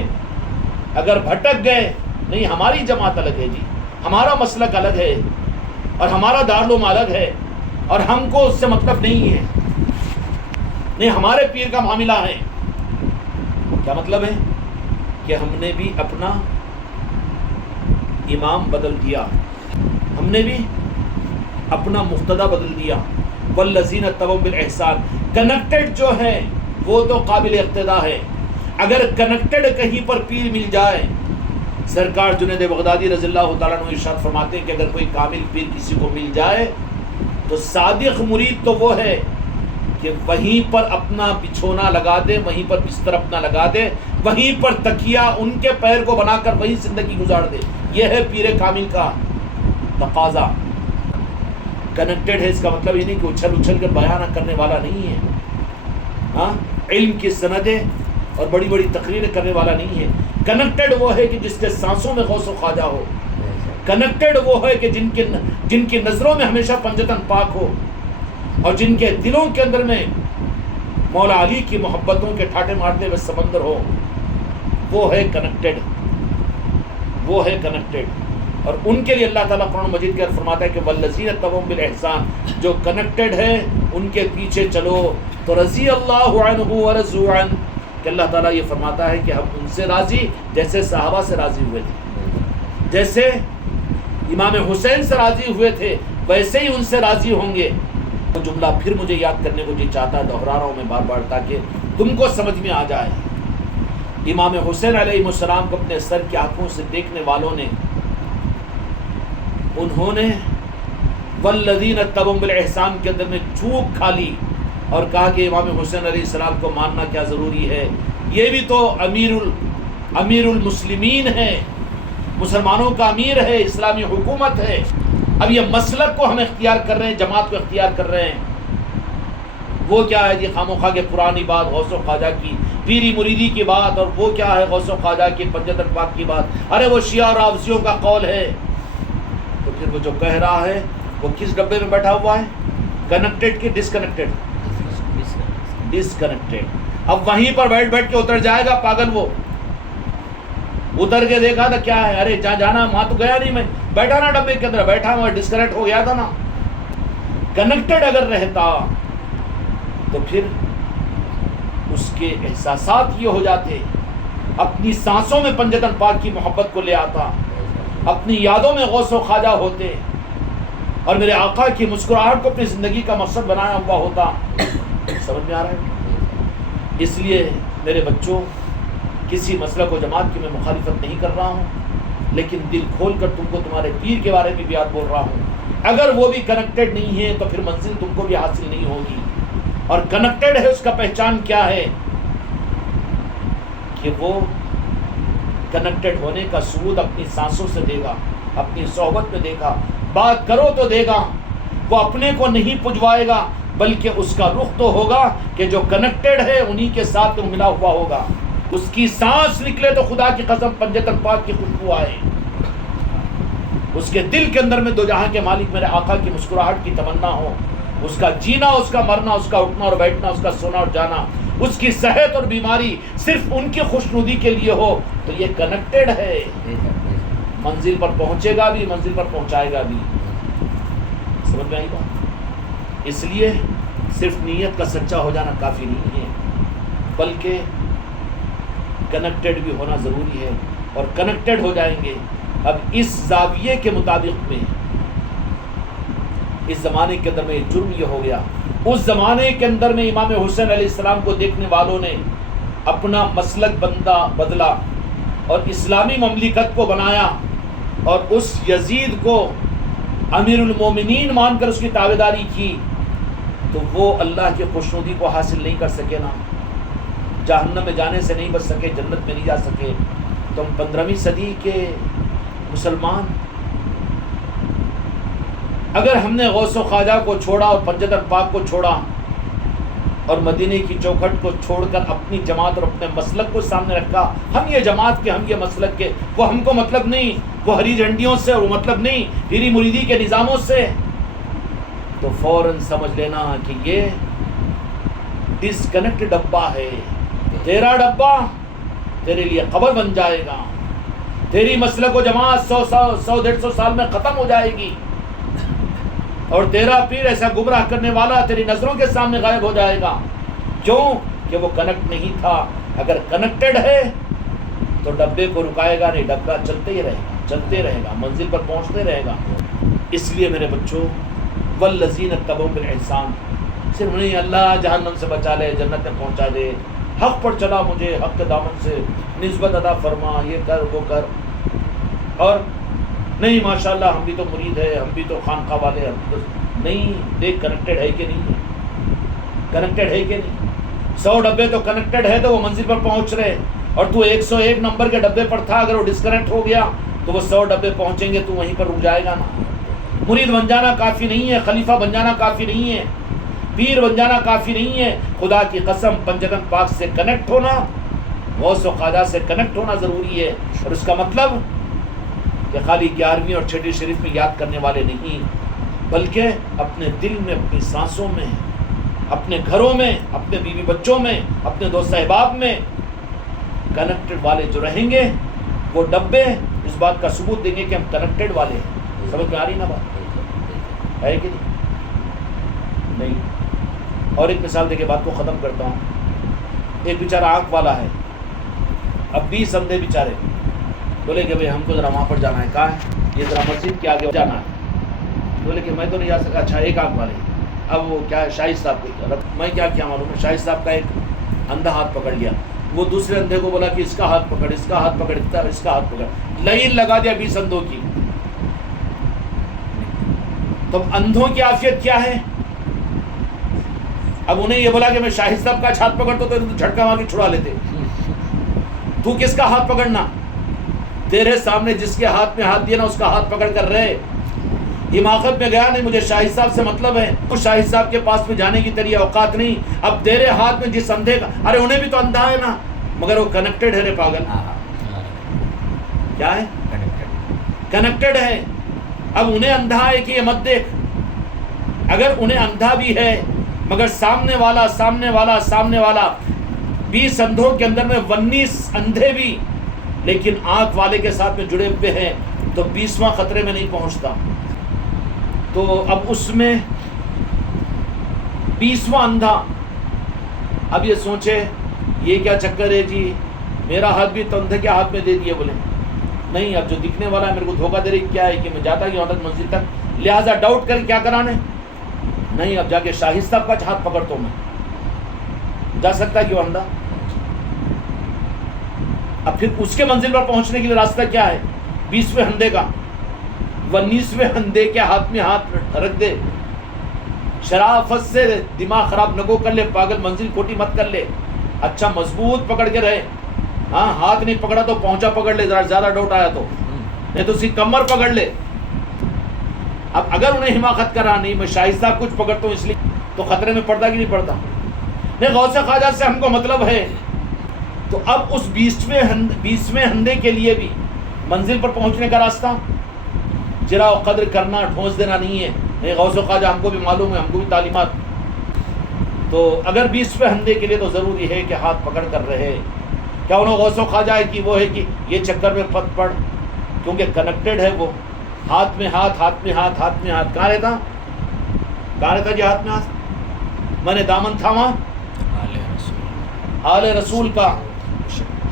اگر بھٹک گئے، نہیں ہماری جماعت الگ ہے جی، ہمارا مسلک الگ ہے، اور ہمارا دارالعلوم الگ ہے، اور ہم کو اس سے مطلب نہیں ہے، نہیں ہمارے پیر کا معاملہ ہے۔ کیا مطلب ہے؟ کہ ہم نے بھی اپنا امام بدل دیا، ہم نے بھی اپنا مقتدی بدل دیا۔ والذین اتبعوا بالاحسان، کنیکٹڈ جو ہے وہ تو قابل اقتداء ہے۔ اگر کنیکٹڈ کہیں پر پیر مل جائے، سرکار جنید بغدادی رضی اللہ تعالیٰ عنہ ارشاد فرماتے ہیں کہ اگر کوئی کامل پیر کسی کو مل جائے تو صادق مرید تو وہ ہے کہ وہیں پر اپنا بچھونا لگا دے، وہیں پر بستر اپنا لگا دے، وہیں پر تکیہ ان کے پیر کو بنا کر وہیں زندگی گزار دے۔ یہ ہے پیر کامل کا تقاضا۔ کنیکٹڈ ہے اس کا مطلب یہ نہیں کہ اچھل اچھل کر بیان کرنے والا نہیں ہے، ہاں علم کی سندیں اور بڑی بڑی تقریریں کرنے والا نہیں ہے۔ کنیکٹڈ وہ ہے کہ جس کے سانسوں میں غوث و خواجہ ہو، کنیکٹڈ وہ ہے کہ جن کی نظروں میں ہمیشہ پنجتن پاک ہو، اور جن کے دلوں کے اندر میں مولا علی کی محبتوں کے ٹھاٹے مارتے ہوئے سمندر ہو، وہ ہے کنیکٹڈ، وہ ہے کنیکٹڈ۔ اور ان کے لیے اللہ تعالیٰ قرآن مجید کے اندر فرماتا ہے کہ والذین اتبعوا بالاحسان، جو کنیکٹڈ ہے ان کے پیچھے چلو تو رضی اللہ عنہ ورضوا عنہ، کہ اللہ تعالیٰ یہ فرماتا ہے کہ ہم ان سے راضی جیسے صحابہ سے راضی ہوئے تھے، جیسے امام حسین سے راضی ہوئے تھے ویسے ہی ان سے راضی ہوں گے۔ وہ جملہ پھر مجھے یاد کرنے کو جی چاہتا ہے، دہرا رہا ہوں میں بار بار تاکہ تم کو سمجھ میں آ جائے۔ امام حسین علیہ السلام کو اپنے سر کی آنکھوں سے دیکھنے والوں نے، انہوں نے والذین اتبعوا بالاحسان کے اندر میں چوک کھا لی اور کہا کہ امام حسین علیہ السلام کو ماننا کیا ضروری ہے، یہ بھی تو امیر المسلمین ہے، مسلمانوں کا امیر ہے، اسلامی حکومت ہے۔ اب یہ مسلک کو ہم اختیار کر رہے ہیں، جماعت کو اختیار کر رہے ہیں، وہ کیا ہے جی خاموخواہ کے پرانی بات غوث و خواجہ کی، پیری مریدی کی بات، اور وہ کیا ہے غوث و خواجہ کی پنجتن پاک کی بات، ارے وہ شیعہ اور رافضیوں کا قول ہے۔ تو پھر وہ جو کہہ رہا ہے وہ کس ڈبے میں بیٹھا ہوا ہے؟ کنیکٹڈ کی ڈسکنیکٹڈ؟ ڈسکنیکٹڈ۔ اب وہیں پر بیٹھ کے اتر جائے گا پاگل، وہ اتر کے دیکھا تھا کیا ہے، ارے جہاں جانا وہاں تو گیا نہیں، میں بیٹھا نا ڈبے کے اندر، بیٹھا ہوا ڈسکنیکٹ ہو گیا تھا نا۔ کنیکٹڈ اگر رہتا تو پھر اس کے احساسات یہ ہو جاتے، اپنی سانسوں میں پنجتن پاک کی محبت کو لے آتا، اپنی یادوں میں غوث و خواجہ ہوتے، اور میرے آقا کی مسکراہٹ کو اپنی زندگی کا مقصد بنایا ہوا ہوتا۔ سمجھ میں آ رہا ہے؟ اس لیے میرے بچوں، کسی مسلک و جماعت کی میں مخالفت نہیں کر رہا ہوں، لیکن دل کھول کر تم کو تمہارے پیر کے بارے میں بھی یاد بول رہا ہوں۔ اگر وہ بھی کنیکٹڈ نہیں ہے تو پھر منزل تم کو بھی حاصل نہیں ہوگی۔ اور کنیکٹڈ ہے اس کا پہچان کیا ہے؟ کہ وہ کنیکٹڈ ہونے کا ثبوت اپنی سانسوں سے دے گا، اپنی صحبت میں دے گا، بات کرو تو دے گا، وہ اپنے کو نہیں پجوائے گا، بلکہ اس کا رخ تو ہوگا کہ جو کنیکٹڈ ہے انہی کے ساتھ ملا ہوا ہوگا۔ اس کی سانس نکلے تو خدا کی قسم پنجتن پاک کی خوشبو آئے، اس کے دل کے اندر میں دو جہاں کے مالک میرے آقا کی مسکراہٹ کی تمنا ہو، اس کا جینا، اس کا مرنا، اس کا اٹھنا اور بیٹھنا، اس کا سونا اور جانا اس کی صحت اور بیماری صرف ان کی خوشنودی کے لیے ہو تو یہ کنیکٹڈ ہے، منزل پر پہنچے گا بھی، منزل پر پہنچائے گا بھی۔ سمجھ میں آئی بات؟ اس لیے صرف نیت کا سچا ہو جانا کافی نہیں ہے، بلکہ کنیکٹڈ بھی ہونا ضروری ہے، اور کنیکٹڈ ہو جائیں گے۔ اب اس زاویے کے مطابق میں اس زمانے کے اندر میں جرم یہ ہو گیا، اس زمانے کے اندر میں امام حسین علیہ السلام کو دیکھنے والوں نے اپنا مسلک بدلا اور اسلامی مملکت کو بنایا، اور اس یزید کو امیر المومنین مان کر اس کی تابعداری کی، تو وہ اللہ کی خوشنودی کو حاصل نہیں کر سکے نا، جہنم میں جانے سے نہیں بچ سکے، جنت میں نہیں جا سکے۔ تو ہم 15ویں صدی کے مسلمان، اگر ہم نے غوث و خواجہ کو چھوڑا اور پنجتن پاک کو چھوڑا اور مدینے کی چوکھٹ کو چھوڑ کر اپنی جماعت اور اپنے مسلک کو سامنے رکھا، ہم یہ جماعت کے، ہم یہ مسلک کے، وہ ہم کو مطلب نہیں، وہ ہری جھنڈیوں سے، وہ مطلب نہیں پیری مریدی کے نظاموں سے، تو فوراً سمجھ لینا کہ یہ ڈسکنیکٹ ڈبہ ہے۔ تیرا ڈبہ تیرے لیے قبر بن جائے گا، تیری مسلک و جماعت 100-150 سال میں ختم ہو جائے گی، اور تیرا پیر ایسا گمراہ کرنے والا تیری نظروں کے سامنے غائب ہو جائے گا۔ کیوں؟ کہ وہ کنیکٹ نہیں تھا۔ اگر کنیکٹڈ ہے تو ڈبے کو رکائے گا نہیں، ڈبہ چلتے ہی رہے گا، چلتے رہے گا، منزل پر پہنچتے رہے گا۔ اس لیے میرے بچوں، والذین اتبعوا بالاحسان، صرف نہیں اللہ جہنم سے بچا لے، جنت میں پہنچا دے، حق پر چلا، مجھے حق کے دامن سے نسبت عطا فرما، یہ کر وہ کر، اور نہیں ماشاءاللہ ہم بھی تو مرید ہے، ہم بھی تو خانقاہ والے، ہم بھی تو نہیں۔ دیکھ کنیکٹڈ ہے کہ نہیں ہے، کنیکٹڈ ہے کہ نہیں؟ 100 ڈبے تو کنیکٹڈ ہے تو وہ منزل پر پہنچ رہے، اور تو 101 نمبر کے ڈبے پر تھا، اگر وہ ڈسکنیکٹ ہو گیا تو وہ 100 ڈبے پہنچیں گے، تو وہیں پر رک جائے گا نا۔ مرید بن جانا کافی نہیں ہے، خلیفہ بن جانا کافی نہیں ہے، پیر بن جانا کافی نہیں ہے۔ خدا کی قسم پنجتن پاک سے کنیکٹ ہونا، غوث و خواجہ سے کنیکٹ ہونا ضروری ہے، اور اس کا مطلب کہ خالی 11ویں اور 6 شریف میں یاد کرنے والے نہیں، بلکہ اپنے دل میں، اپنی سانسوں میں، اپنے گھروں میں، اپنے بیوی بچوں میں، اپنے دوست احباب میں کنیکٹڈ والے جو رہیں گے، وہ ڈبے اس بات کا ثبوت دیں گے کہ ہم کنیکٹڈ والے ہیں۔ سمجھ میں آ رہی نا بات؟ ہے کہ نہیں؟ اور ایک مثال دے کے بات کو ختم کرتا ہوں۔ ایک بیچارہ آنکھ والا ہے، اب 20 اندھے بیچارے بولے کہ بھئی ہم کو ذرا وہاں پر جانا ہے، کہاں ہے؟ یہ ذرا مسجد کے آگے جانا ہے۔ بولے کہ میں تو نہیں جا سکتا۔ اچھا ایک آنکھ والے، اب وہ کیا ہے، شاہد صاحب کو، میں کیا معلوم ہے، شاہد صاحب کا ایک اندھا ہاتھ پکڑ لیا، وہ دوسرے اندھے کو بولا کہ اس کا ہاتھ پکڑ، اس کا ہاتھ پکڑ، اس کا ہاتھ پکڑ، لائن لگا دیا 20 اندھوں کی۔ تو اندھوں کی عافیت کیا ہے؟ اب انہیں یہ بولا کہ میں شاہد صاحب کا ہاتھ پکڑتا تو جھٹکا مار کے چھڑا لیتے۔ تو کس کا ہاتھ پکڑنا؟ تیرے سامنے جس کے ہاتھ میں ہاتھ دیا نا، اس کا ہاتھ پکڑ کر رہے۔ حماقت میں گیا نہیں، مجھے شاہد صاحب سے مطلب ہے، تو شاہد صاحب کے پاس میں جانے کی تیری اوقات نہیں۔ اب تیرے ہاتھ میں جس اندھے کا، ارے انہیں بھی تو اندھا ہے نا، مگر وہ کنیکٹڈ ہے رے پاگل۔ کیا ہے؟ کنیکٹڈ ہے۔ اب انہیں اندھا ہے کہ یہ مت دیکھ، اگر انہیں اندھا بھی ہے مگر سامنے والا 20 اندھوں کے اندر میں 19 اندھے بھی لیکن آنکھ والے کے ساتھ میں جڑے ہوئے ہیں، تو 20واں خطرے میں نہیں پہنچتا۔ تو اب اس میں 20واں اندھا اب یہ سوچے یہ کیا چکر ہے جی، میرا ہاتھ بھی تو اندھے کے ہاتھ میں دے دیے۔ بولے نہیں، اب جو دکھنے والا ہے میرے کو دھوکہ دے رہی، کیا ہے کہ میں جاتا کہ عورت منزل تک، لہٰذا ڈاؤٹ کر کیا کرانے، نہیں اب جا کے شاہد صاحب کا ہاتھ پکڑتا ہوں میں، جا سکتا ہے کہ وہ اندھا؟ اب پھر اس کے منزل پر پہنچنے کے لیے راستہ کیا ہے؟ 20ویں اندھے کا، 19ویں اندھے کے ہاتھ میں ہاتھ رکھ دے، شرافت سے دماغ خراب نہ کو کر لے، پاگل منزل کھوٹی مت کر لے، اچھا مضبوط پکڑ کے رہے۔ ہاں ہاتھ نہیں پکڑا تو پہنچا پکڑ لے، ذرا زیادہ ڈاؤٹ آیا تو، نہیں تو اسی کمر پکڑ لے۔ اب اگر انہیں حماقت کرا نہیں، میں شاہد صاحب کچھ پکڑتا ہوں اس لیے، تو خطرے میں پڑتا کہ نہیں پڑتا؟ نہیں، غوث خواجہ سے ہم کو مطلب ہے۔ تو اب اس 20ویں اندھے کے لیے بھی منزل پر پہنچنے کا راستہ جرا و قدر کرنا، ٹھونس دینا نہیں ہے۔ نہیں، غوث خواجہ ہم کو بھی معلوم ہے، ہم کو بھی تعلیمات۔ تو اگر 20ویں اندھے کے لیے تو ضروری ہے کہ ہاتھ پکڑ کر رہے. کیا انہوں غوث و خواجہ کی وہ ہے کہ یہ چکر میں پت پڑ، کیونکہ کنیکٹڈ ہے وہ. ہاتھ میں ہاتھ، ہاتھ میں ہاتھ، ہاتھ میں ہاتھ. کہاں رہتا جی ہاتھ میں ہاتھ؟ میں نے دامن تھاما آل رسول کا،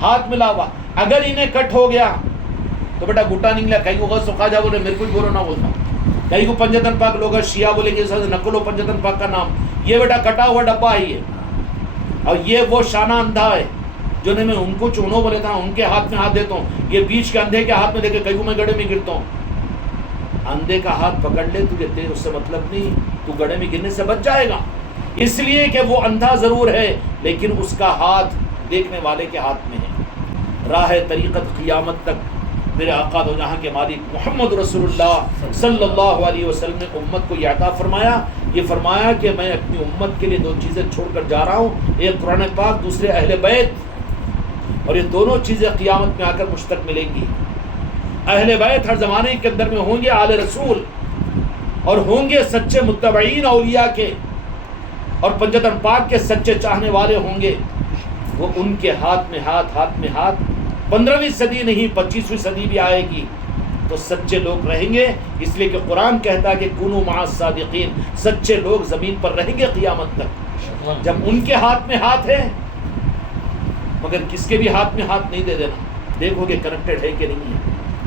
ہاتھ ملا ہوا. اگر انہیں کٹ ہو گیا تو بیٹا گھٹا نکلا. کہیں کو غوث و خواجہ بولے، میرے کو بولو نہ بولنا. کہیں کو پنجتن پاک لوگ شیعہ بولیں گے نقل و پنجتن پاک کا نام. یہ بیٹا کٹا ہوا ڈبہ ہی ہے. اور یہ وہ شانہ اندھا ہے جو میں ان کو چونو بولے تھا، ان کے ہاتھ میں ہاتھ دیتا ہوں. یہ بیچ کے اندھے کے ہاتھ میں دے کے کہیں کو میں گڑھے میں گرتا ہوں. اندھے کا ہاتھ پکڑ لے تجھے تیرے اس سے مطلب نہیں، تو گڑھے میں گرنے سے بچ جائے گا. اس لیے کہ وہ اندھا ضرور ہے لیکن اس کا ہاتھ دیکھنے والے کے ہاتھ میں ہے. راہ طریقت قیامت تک میرے آقا دو جہاں کے مالک محمد رسول اللہ صلی اللہ علیہ وسلم نے امت کو یہ عطا فرمایا. یہ فرمایا کہ میں اپنی امت کے لیے 2 چیزیں چھوڑ کر جا رہا ہوں، ایک قرآن پاک، دوسرے اہل بیت. اور یہ دونوں چیزیں قیامت میں آ کر مجھ تک ملیں گی. اہل بیت ہر زمانے کے اندر میں ہوں گے آل رسول، اور ہوں گے سچے متبعین اولیاء کے، اور پنجتن پاک کے سچے چاہنے والے ہوں گے. وہ ان کے ہاتھ میں ہاتھ، ہاتھ میں ہاتھ. 15ویں صدی نہیں 25ویں صدی بھی آئے گی تو سچے لوگ رہیں گے. اس لیے کہ قرآن کہتا ہے کہ کونوا مع الصادقین، سچے لوگ زمین پر رہیں گے قیامت تک. جب ان کے ہاتھ میں ہاتھ ہے، مگر کس کے بھی ہاتھ میں ہاتھ نہیں دے دینا. دیکھو کہ کنیکٹڈ ہے کہ نہیں ہے.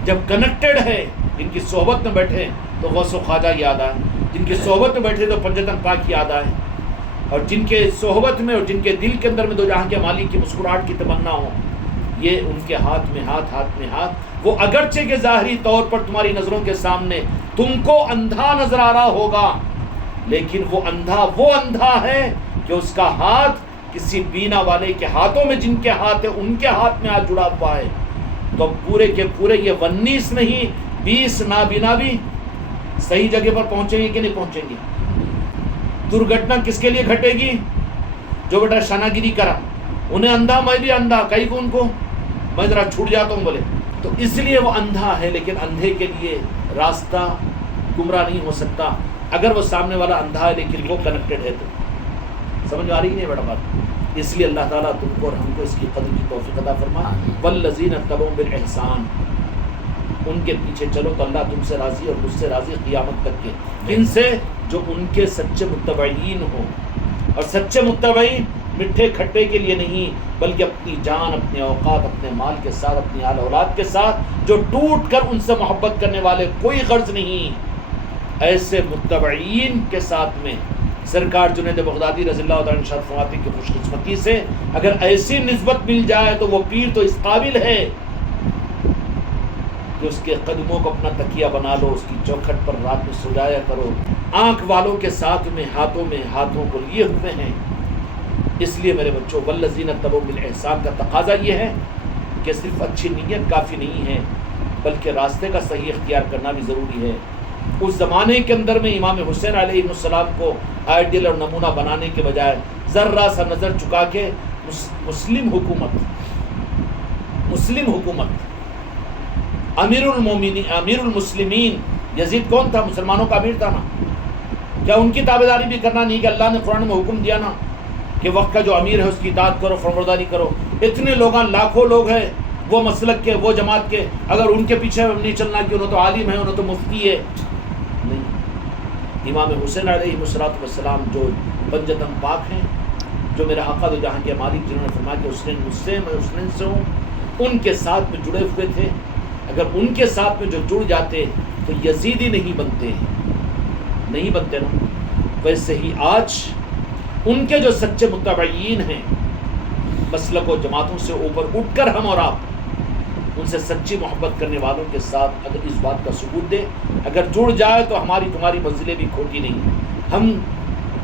جب کنیکٹڈ ہے، جن کی صحبت میں بیٹھے تو غوث و خواجہ یاد آئے، جن کی صحبت میں بیٹھے تو پنجتن پاک یاد آئے، اور جن کے صحبت میں اور جن کے دل کے اندر میں دو جہاں کے مالک کی مسکراہٹ کی تمنا ہو، یہ ان کے ہاتھ میں ہاتھ، ہاتھ میں ہاتھ. وہ اگرچہ کہ ظاہری طور پر تمہاری نظروں کے سامنے تم کو اندھا نظر آ رہا ہوگا، لیکن وہ اندھا ہے کہ اس کا ہاتھ کسی بینا والے کے ہاتھوں میں، جن کے ہاتھ ہے ان کے ہاتھ میں آج جڑا ہوا ہے. تو پورے کے پورے یہ 19 نہیں 20 نابینا بھی صحیح جگہ پر پہنچیں گے کہ نہیں پہنچیں گے. درگھٹنا کس کے لیے گھٹے گی؟ جو بیٹا شانہ گیری کرا. انہیں اندھا، میں بھی اندھا، کئی کو ان کو میں ذرا چھوٹ جاتا ہوں بولے. تو اس لیے وہ اندھا ہے، لیکن اندھے کے لیے راستہ گمراہ نہیں ہو سکتا اگر وہ سامنے والا اندھا ہے لیکن وہ کنیکٹڈ ہے. تو سمجھ آ رہی نہیں بیٹا بات؟ اس لیے اللہ تعالیٰ تم کو اور ہم کو اس کی قدر کی توفیق عطا فرمائے. والذین اتبعوا بالاحسان، ان کے پیچھے چلو تو اللہ تم سے راضی اور مجھ سے راضی قیامت تک کے. ان سے جو ان کے سچے متبعین ہوں. اور سچے متبعین مٹھے کھٹے کے لیے نہیں، بلکہ اپنی جان، اپنے اوقات، اپنے مال کے ساتھ، اپنی آل اولاد کے ساتھ جو ٹوٹ کر ان سے محبت کرنے والے، کوئی غرض نہیں. ایسے متبعین کے ساتھ میں سرکار جنید بغدادی رضی اللہ تعالیٰ عنہ فرماتے کہ خوش قسمتی سے اگر ایسی نسبت مل جائے تو وہ پیر تو اس قابل ہے کہ اس کے قدموں کو اپنا تکیہ بنا لو، اس کی چوکھٹ پر رات میں سجایا کرو. آنکھ والوں کے ساتھ میں ہاتھوں کو لیے ہوئے ہیں. اس لیے میرے بچوں، والذین اتبعوا بالاحسان کا تقاضا یہ ہے کہ صرف اچھی نیت کافی نہیں ہے، بلکہ راستے کا صحیح اختیار کرنا بھی ضروری ہے. اس زمانے کے اندر میں امام حسین علیہ السلام کو آئیڈیل اور نمونہ بنانے کے بجائے ذرا سا نظر چکا کے مسلم حکومت امیر المسلمین یزید کون تھا؟ مسلمانوں کا امیر تھا نا. کیا ان کی تابعداری بھی کرنا نہیں کہ اللہ نے قرآن میں حکم دیا نا کہ وقت کا جو امیر ہے اس کی اطاعت کرو، فرمانبرداری کرو. اتنے لوگ، لاکھوں لوگ ہیں وہ مسلک کے، وہ جماعت کے، اگر ان کے پیچھے ہم نہیں چلنا کہ انہوں تو عالم ہے، انہوں تو مفتی ہے. نہیں، امام حسین علیہ السلام جو پنجتن پاک ہیں، جو میرے آقا دو جہاں کے مالک، جنہوں نے فرمایا کہ حسین مجھ سے، میں حسین سے ہوں، ان کے ساتھ میں جڑے ہوئے تھے. اگر ان کے ساتھ میں جو جڑ جاتے تو یزیدی نہیں بنتے نا. ویسے ہی آج ان کے جو سچے متبعین ہیں، مسلک و جماعتوں سے اوپر اٹھ کر ہم اور آپ ان سے سچی محبت کرنے والوں کے ساتھ اگر اس بات کا ثبوت دے، اگر جڑ جائے تو ہماری تمہاری منزلیں بھی کھوٹی نہیں. ہم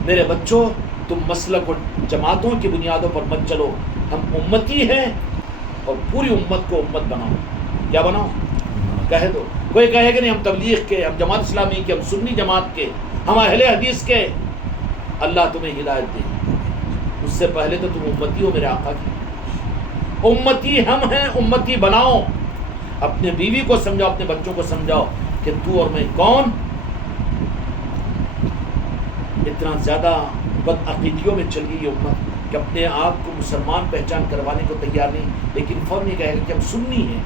میرے بچوں، تم مسلک و جماعتوں کی بنیادوں پر مت چلو. ہم امتی ہیں اور پوری امت کو امت بناؤ. کیا بناؤ؟ کہہ دو. کوئی کہے کہ نہیں ہم تبلیغ کے، ہم جماعت اسلامی کے، ہم سنی جماعت کے، ہم اہل حدیث کے. اللہ تمہیں ہدایت دے. اس سے پہلے تو تم امتی ہو میرے آقا کی. امتی ہم ہیں، امتی بناؤ. اپنے بیوی کو سمجھاؤ، اپنے بچوں کو سمجھاؤ کہ تو اور میں کون. اتنا زیادہ بدعقیدیوں میں چل گئی یہ امت کہ اپنے آپ کو مسلمان پہچان کروانے کو تیار نہیں، لیکن فوراً یہ کہے گا کہ ہم سنی ہیں،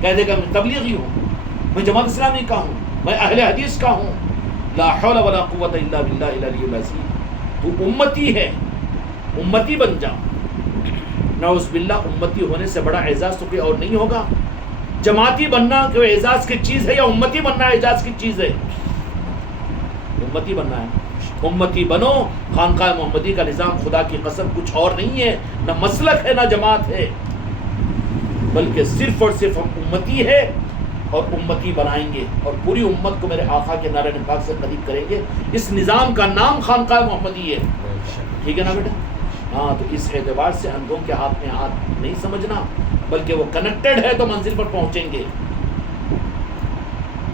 کہہ دے گا میں تبلیغی ہوں، میں جماعت اسلامی کا ہوں، میں اہل حدیث کا ہوں، لا حول ولا قوت الا باللہ العلی العظیم۔ تو امتی ہے، امتی بن جا۔ نعوذ باللہ، امتی ہونے سے بڑا اعزاز تو کوئی اور نہیں ہوگا۔ جماعتی بننا کوئی اعزاز کی چیز ہے یا امتی بننا اعزاز کی چیز ہے؟ امتی بننا ہے۔ امتی بنو۔ خانقاہ محمدی کا نظام خدا کی قسم کچھ اور نہیں ہے، نہ مسلک ہے نہ جماعت ہے، بلکہ صرف اور صرف ہم امتی ہے اور امتی بنائیں گے اور پوری امت کو میرے آقا کے نعرہ پاک سے قریب کریں گے۔ اس نظام کا نام خانقاہ محمدی ہے، ٹھیک ہے نا بیٹا؟ ہاں، تو اس اعتبار سے اندھوں کے ہاتھ میں ہاتھ نہیں سمجھنا، بلکہ وہ کنیکٹڈ ہے تو منزل پر پہنچیں گے۔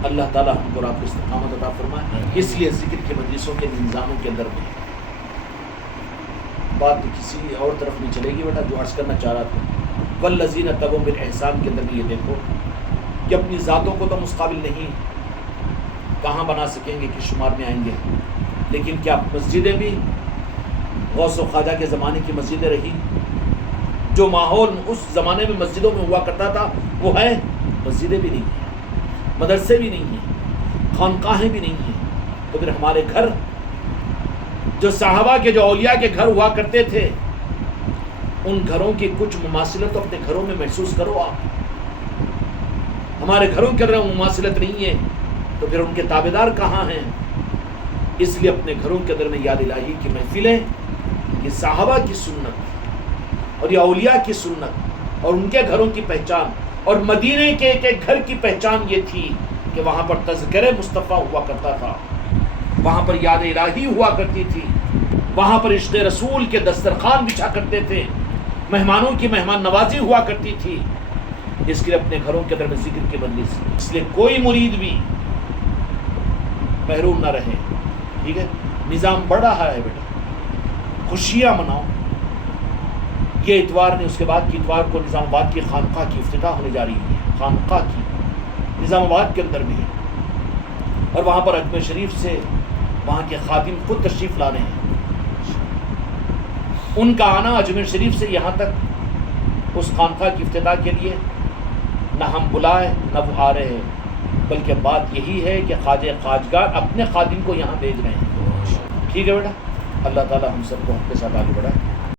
اللہ تعالیٰ ہم کو آپ کو استقامت عطا فرمائے۔ اس لیے ذکر کے مجلسوں کے نظاموں کے اندر میں بات تو کسی اور طرف نہیں چلے گی بیٹا، جو عرض کرنا چاہ رہا تھا والذین تبعوا بالاحسان کے اندر بھی یہ دیکھو کہ اپنی ذاتوں کو تو مستقبل نہیں کہاں بنا سکیں گے کہ شمار میں آئیں گے، لیکن کیا مسجدیں بھی غوث و خواجہ کے زمانے کی مسجدیں رہی؟ جو ماحول اس زمانے میں مسجدوں میں ہوا کرتا تھا وہ ہے؟ مسجدیں بھی نہیں ہیں، مدرسے بھی نہیں ہیں، خانقاہیں بھی نہیں ہیں۔ تو پھر ہمارے گھر جو صحابہ کے، جو اولیاء کے گھر ہوا کرتے تھے، ان گھروں کی کچھ مماثلت اپنے گھروں میں محسوس کرو آپ۔ ہمارے گھروں کے اندر مماثلت نہیں ہے تو پھر ان کے تابعدار کہاں ہیں؟ اس لیے اپنے گھروں کے اندر میں یاد الہی کی محفلیں، یہ صحابہ کی سنت اور یہ اولیاء کی سنت اور ان کے گھروں کی پہچان، اور مدینے کے ایک ایک گھر کی پہچان یہ تھی کہ وہاں پر تذکرہ مصطفیٰ ہوا کرتا تھا، وہاں پر یاد الہی ہوا کرتی تھی، وہاں پر عشق رسول کے دسترخوان بچھا کرتے تھے، مہمانوں کی مہمان نوازی ہوا کرتی تھی۔ اس کے لیے اپنے گھروں کے اندر میں ذکر کی مجلس، اس لیے کوئی مرید بھی محروم نہ رہے، ٹھیک ہے؟ نظام بڑھ رہا ہے بیٹا، خوشیاں مناؤ۔ یہ اتوار نہیں، اس کے بعد کی اتوار کو نظام آباد کی خانقاہ کی افتتاح ہونے جا رہی ہے، خانقاہ کی نظام آباد کے اندر بھی، اور وہاں پر اجمیر شریف سے وہاں کے خادم خود تشریف لانے ہیں۔ ان کا آنا اجمیر شریف سے یہاں تک اس خانقاہ کی افتتاح کے لیے نہ ہم بلائے نہ وہ آ رہے ہیں، بلکہ بات یہی ہے کہ خواجہ خواجگار اپنے خادم کو یہاں بھیج رہے ہیں، ٹھیک ہے بیٹا؟ اللہ تعالی ہم سب کو حق کے ساتھ آگے بڑھائے۔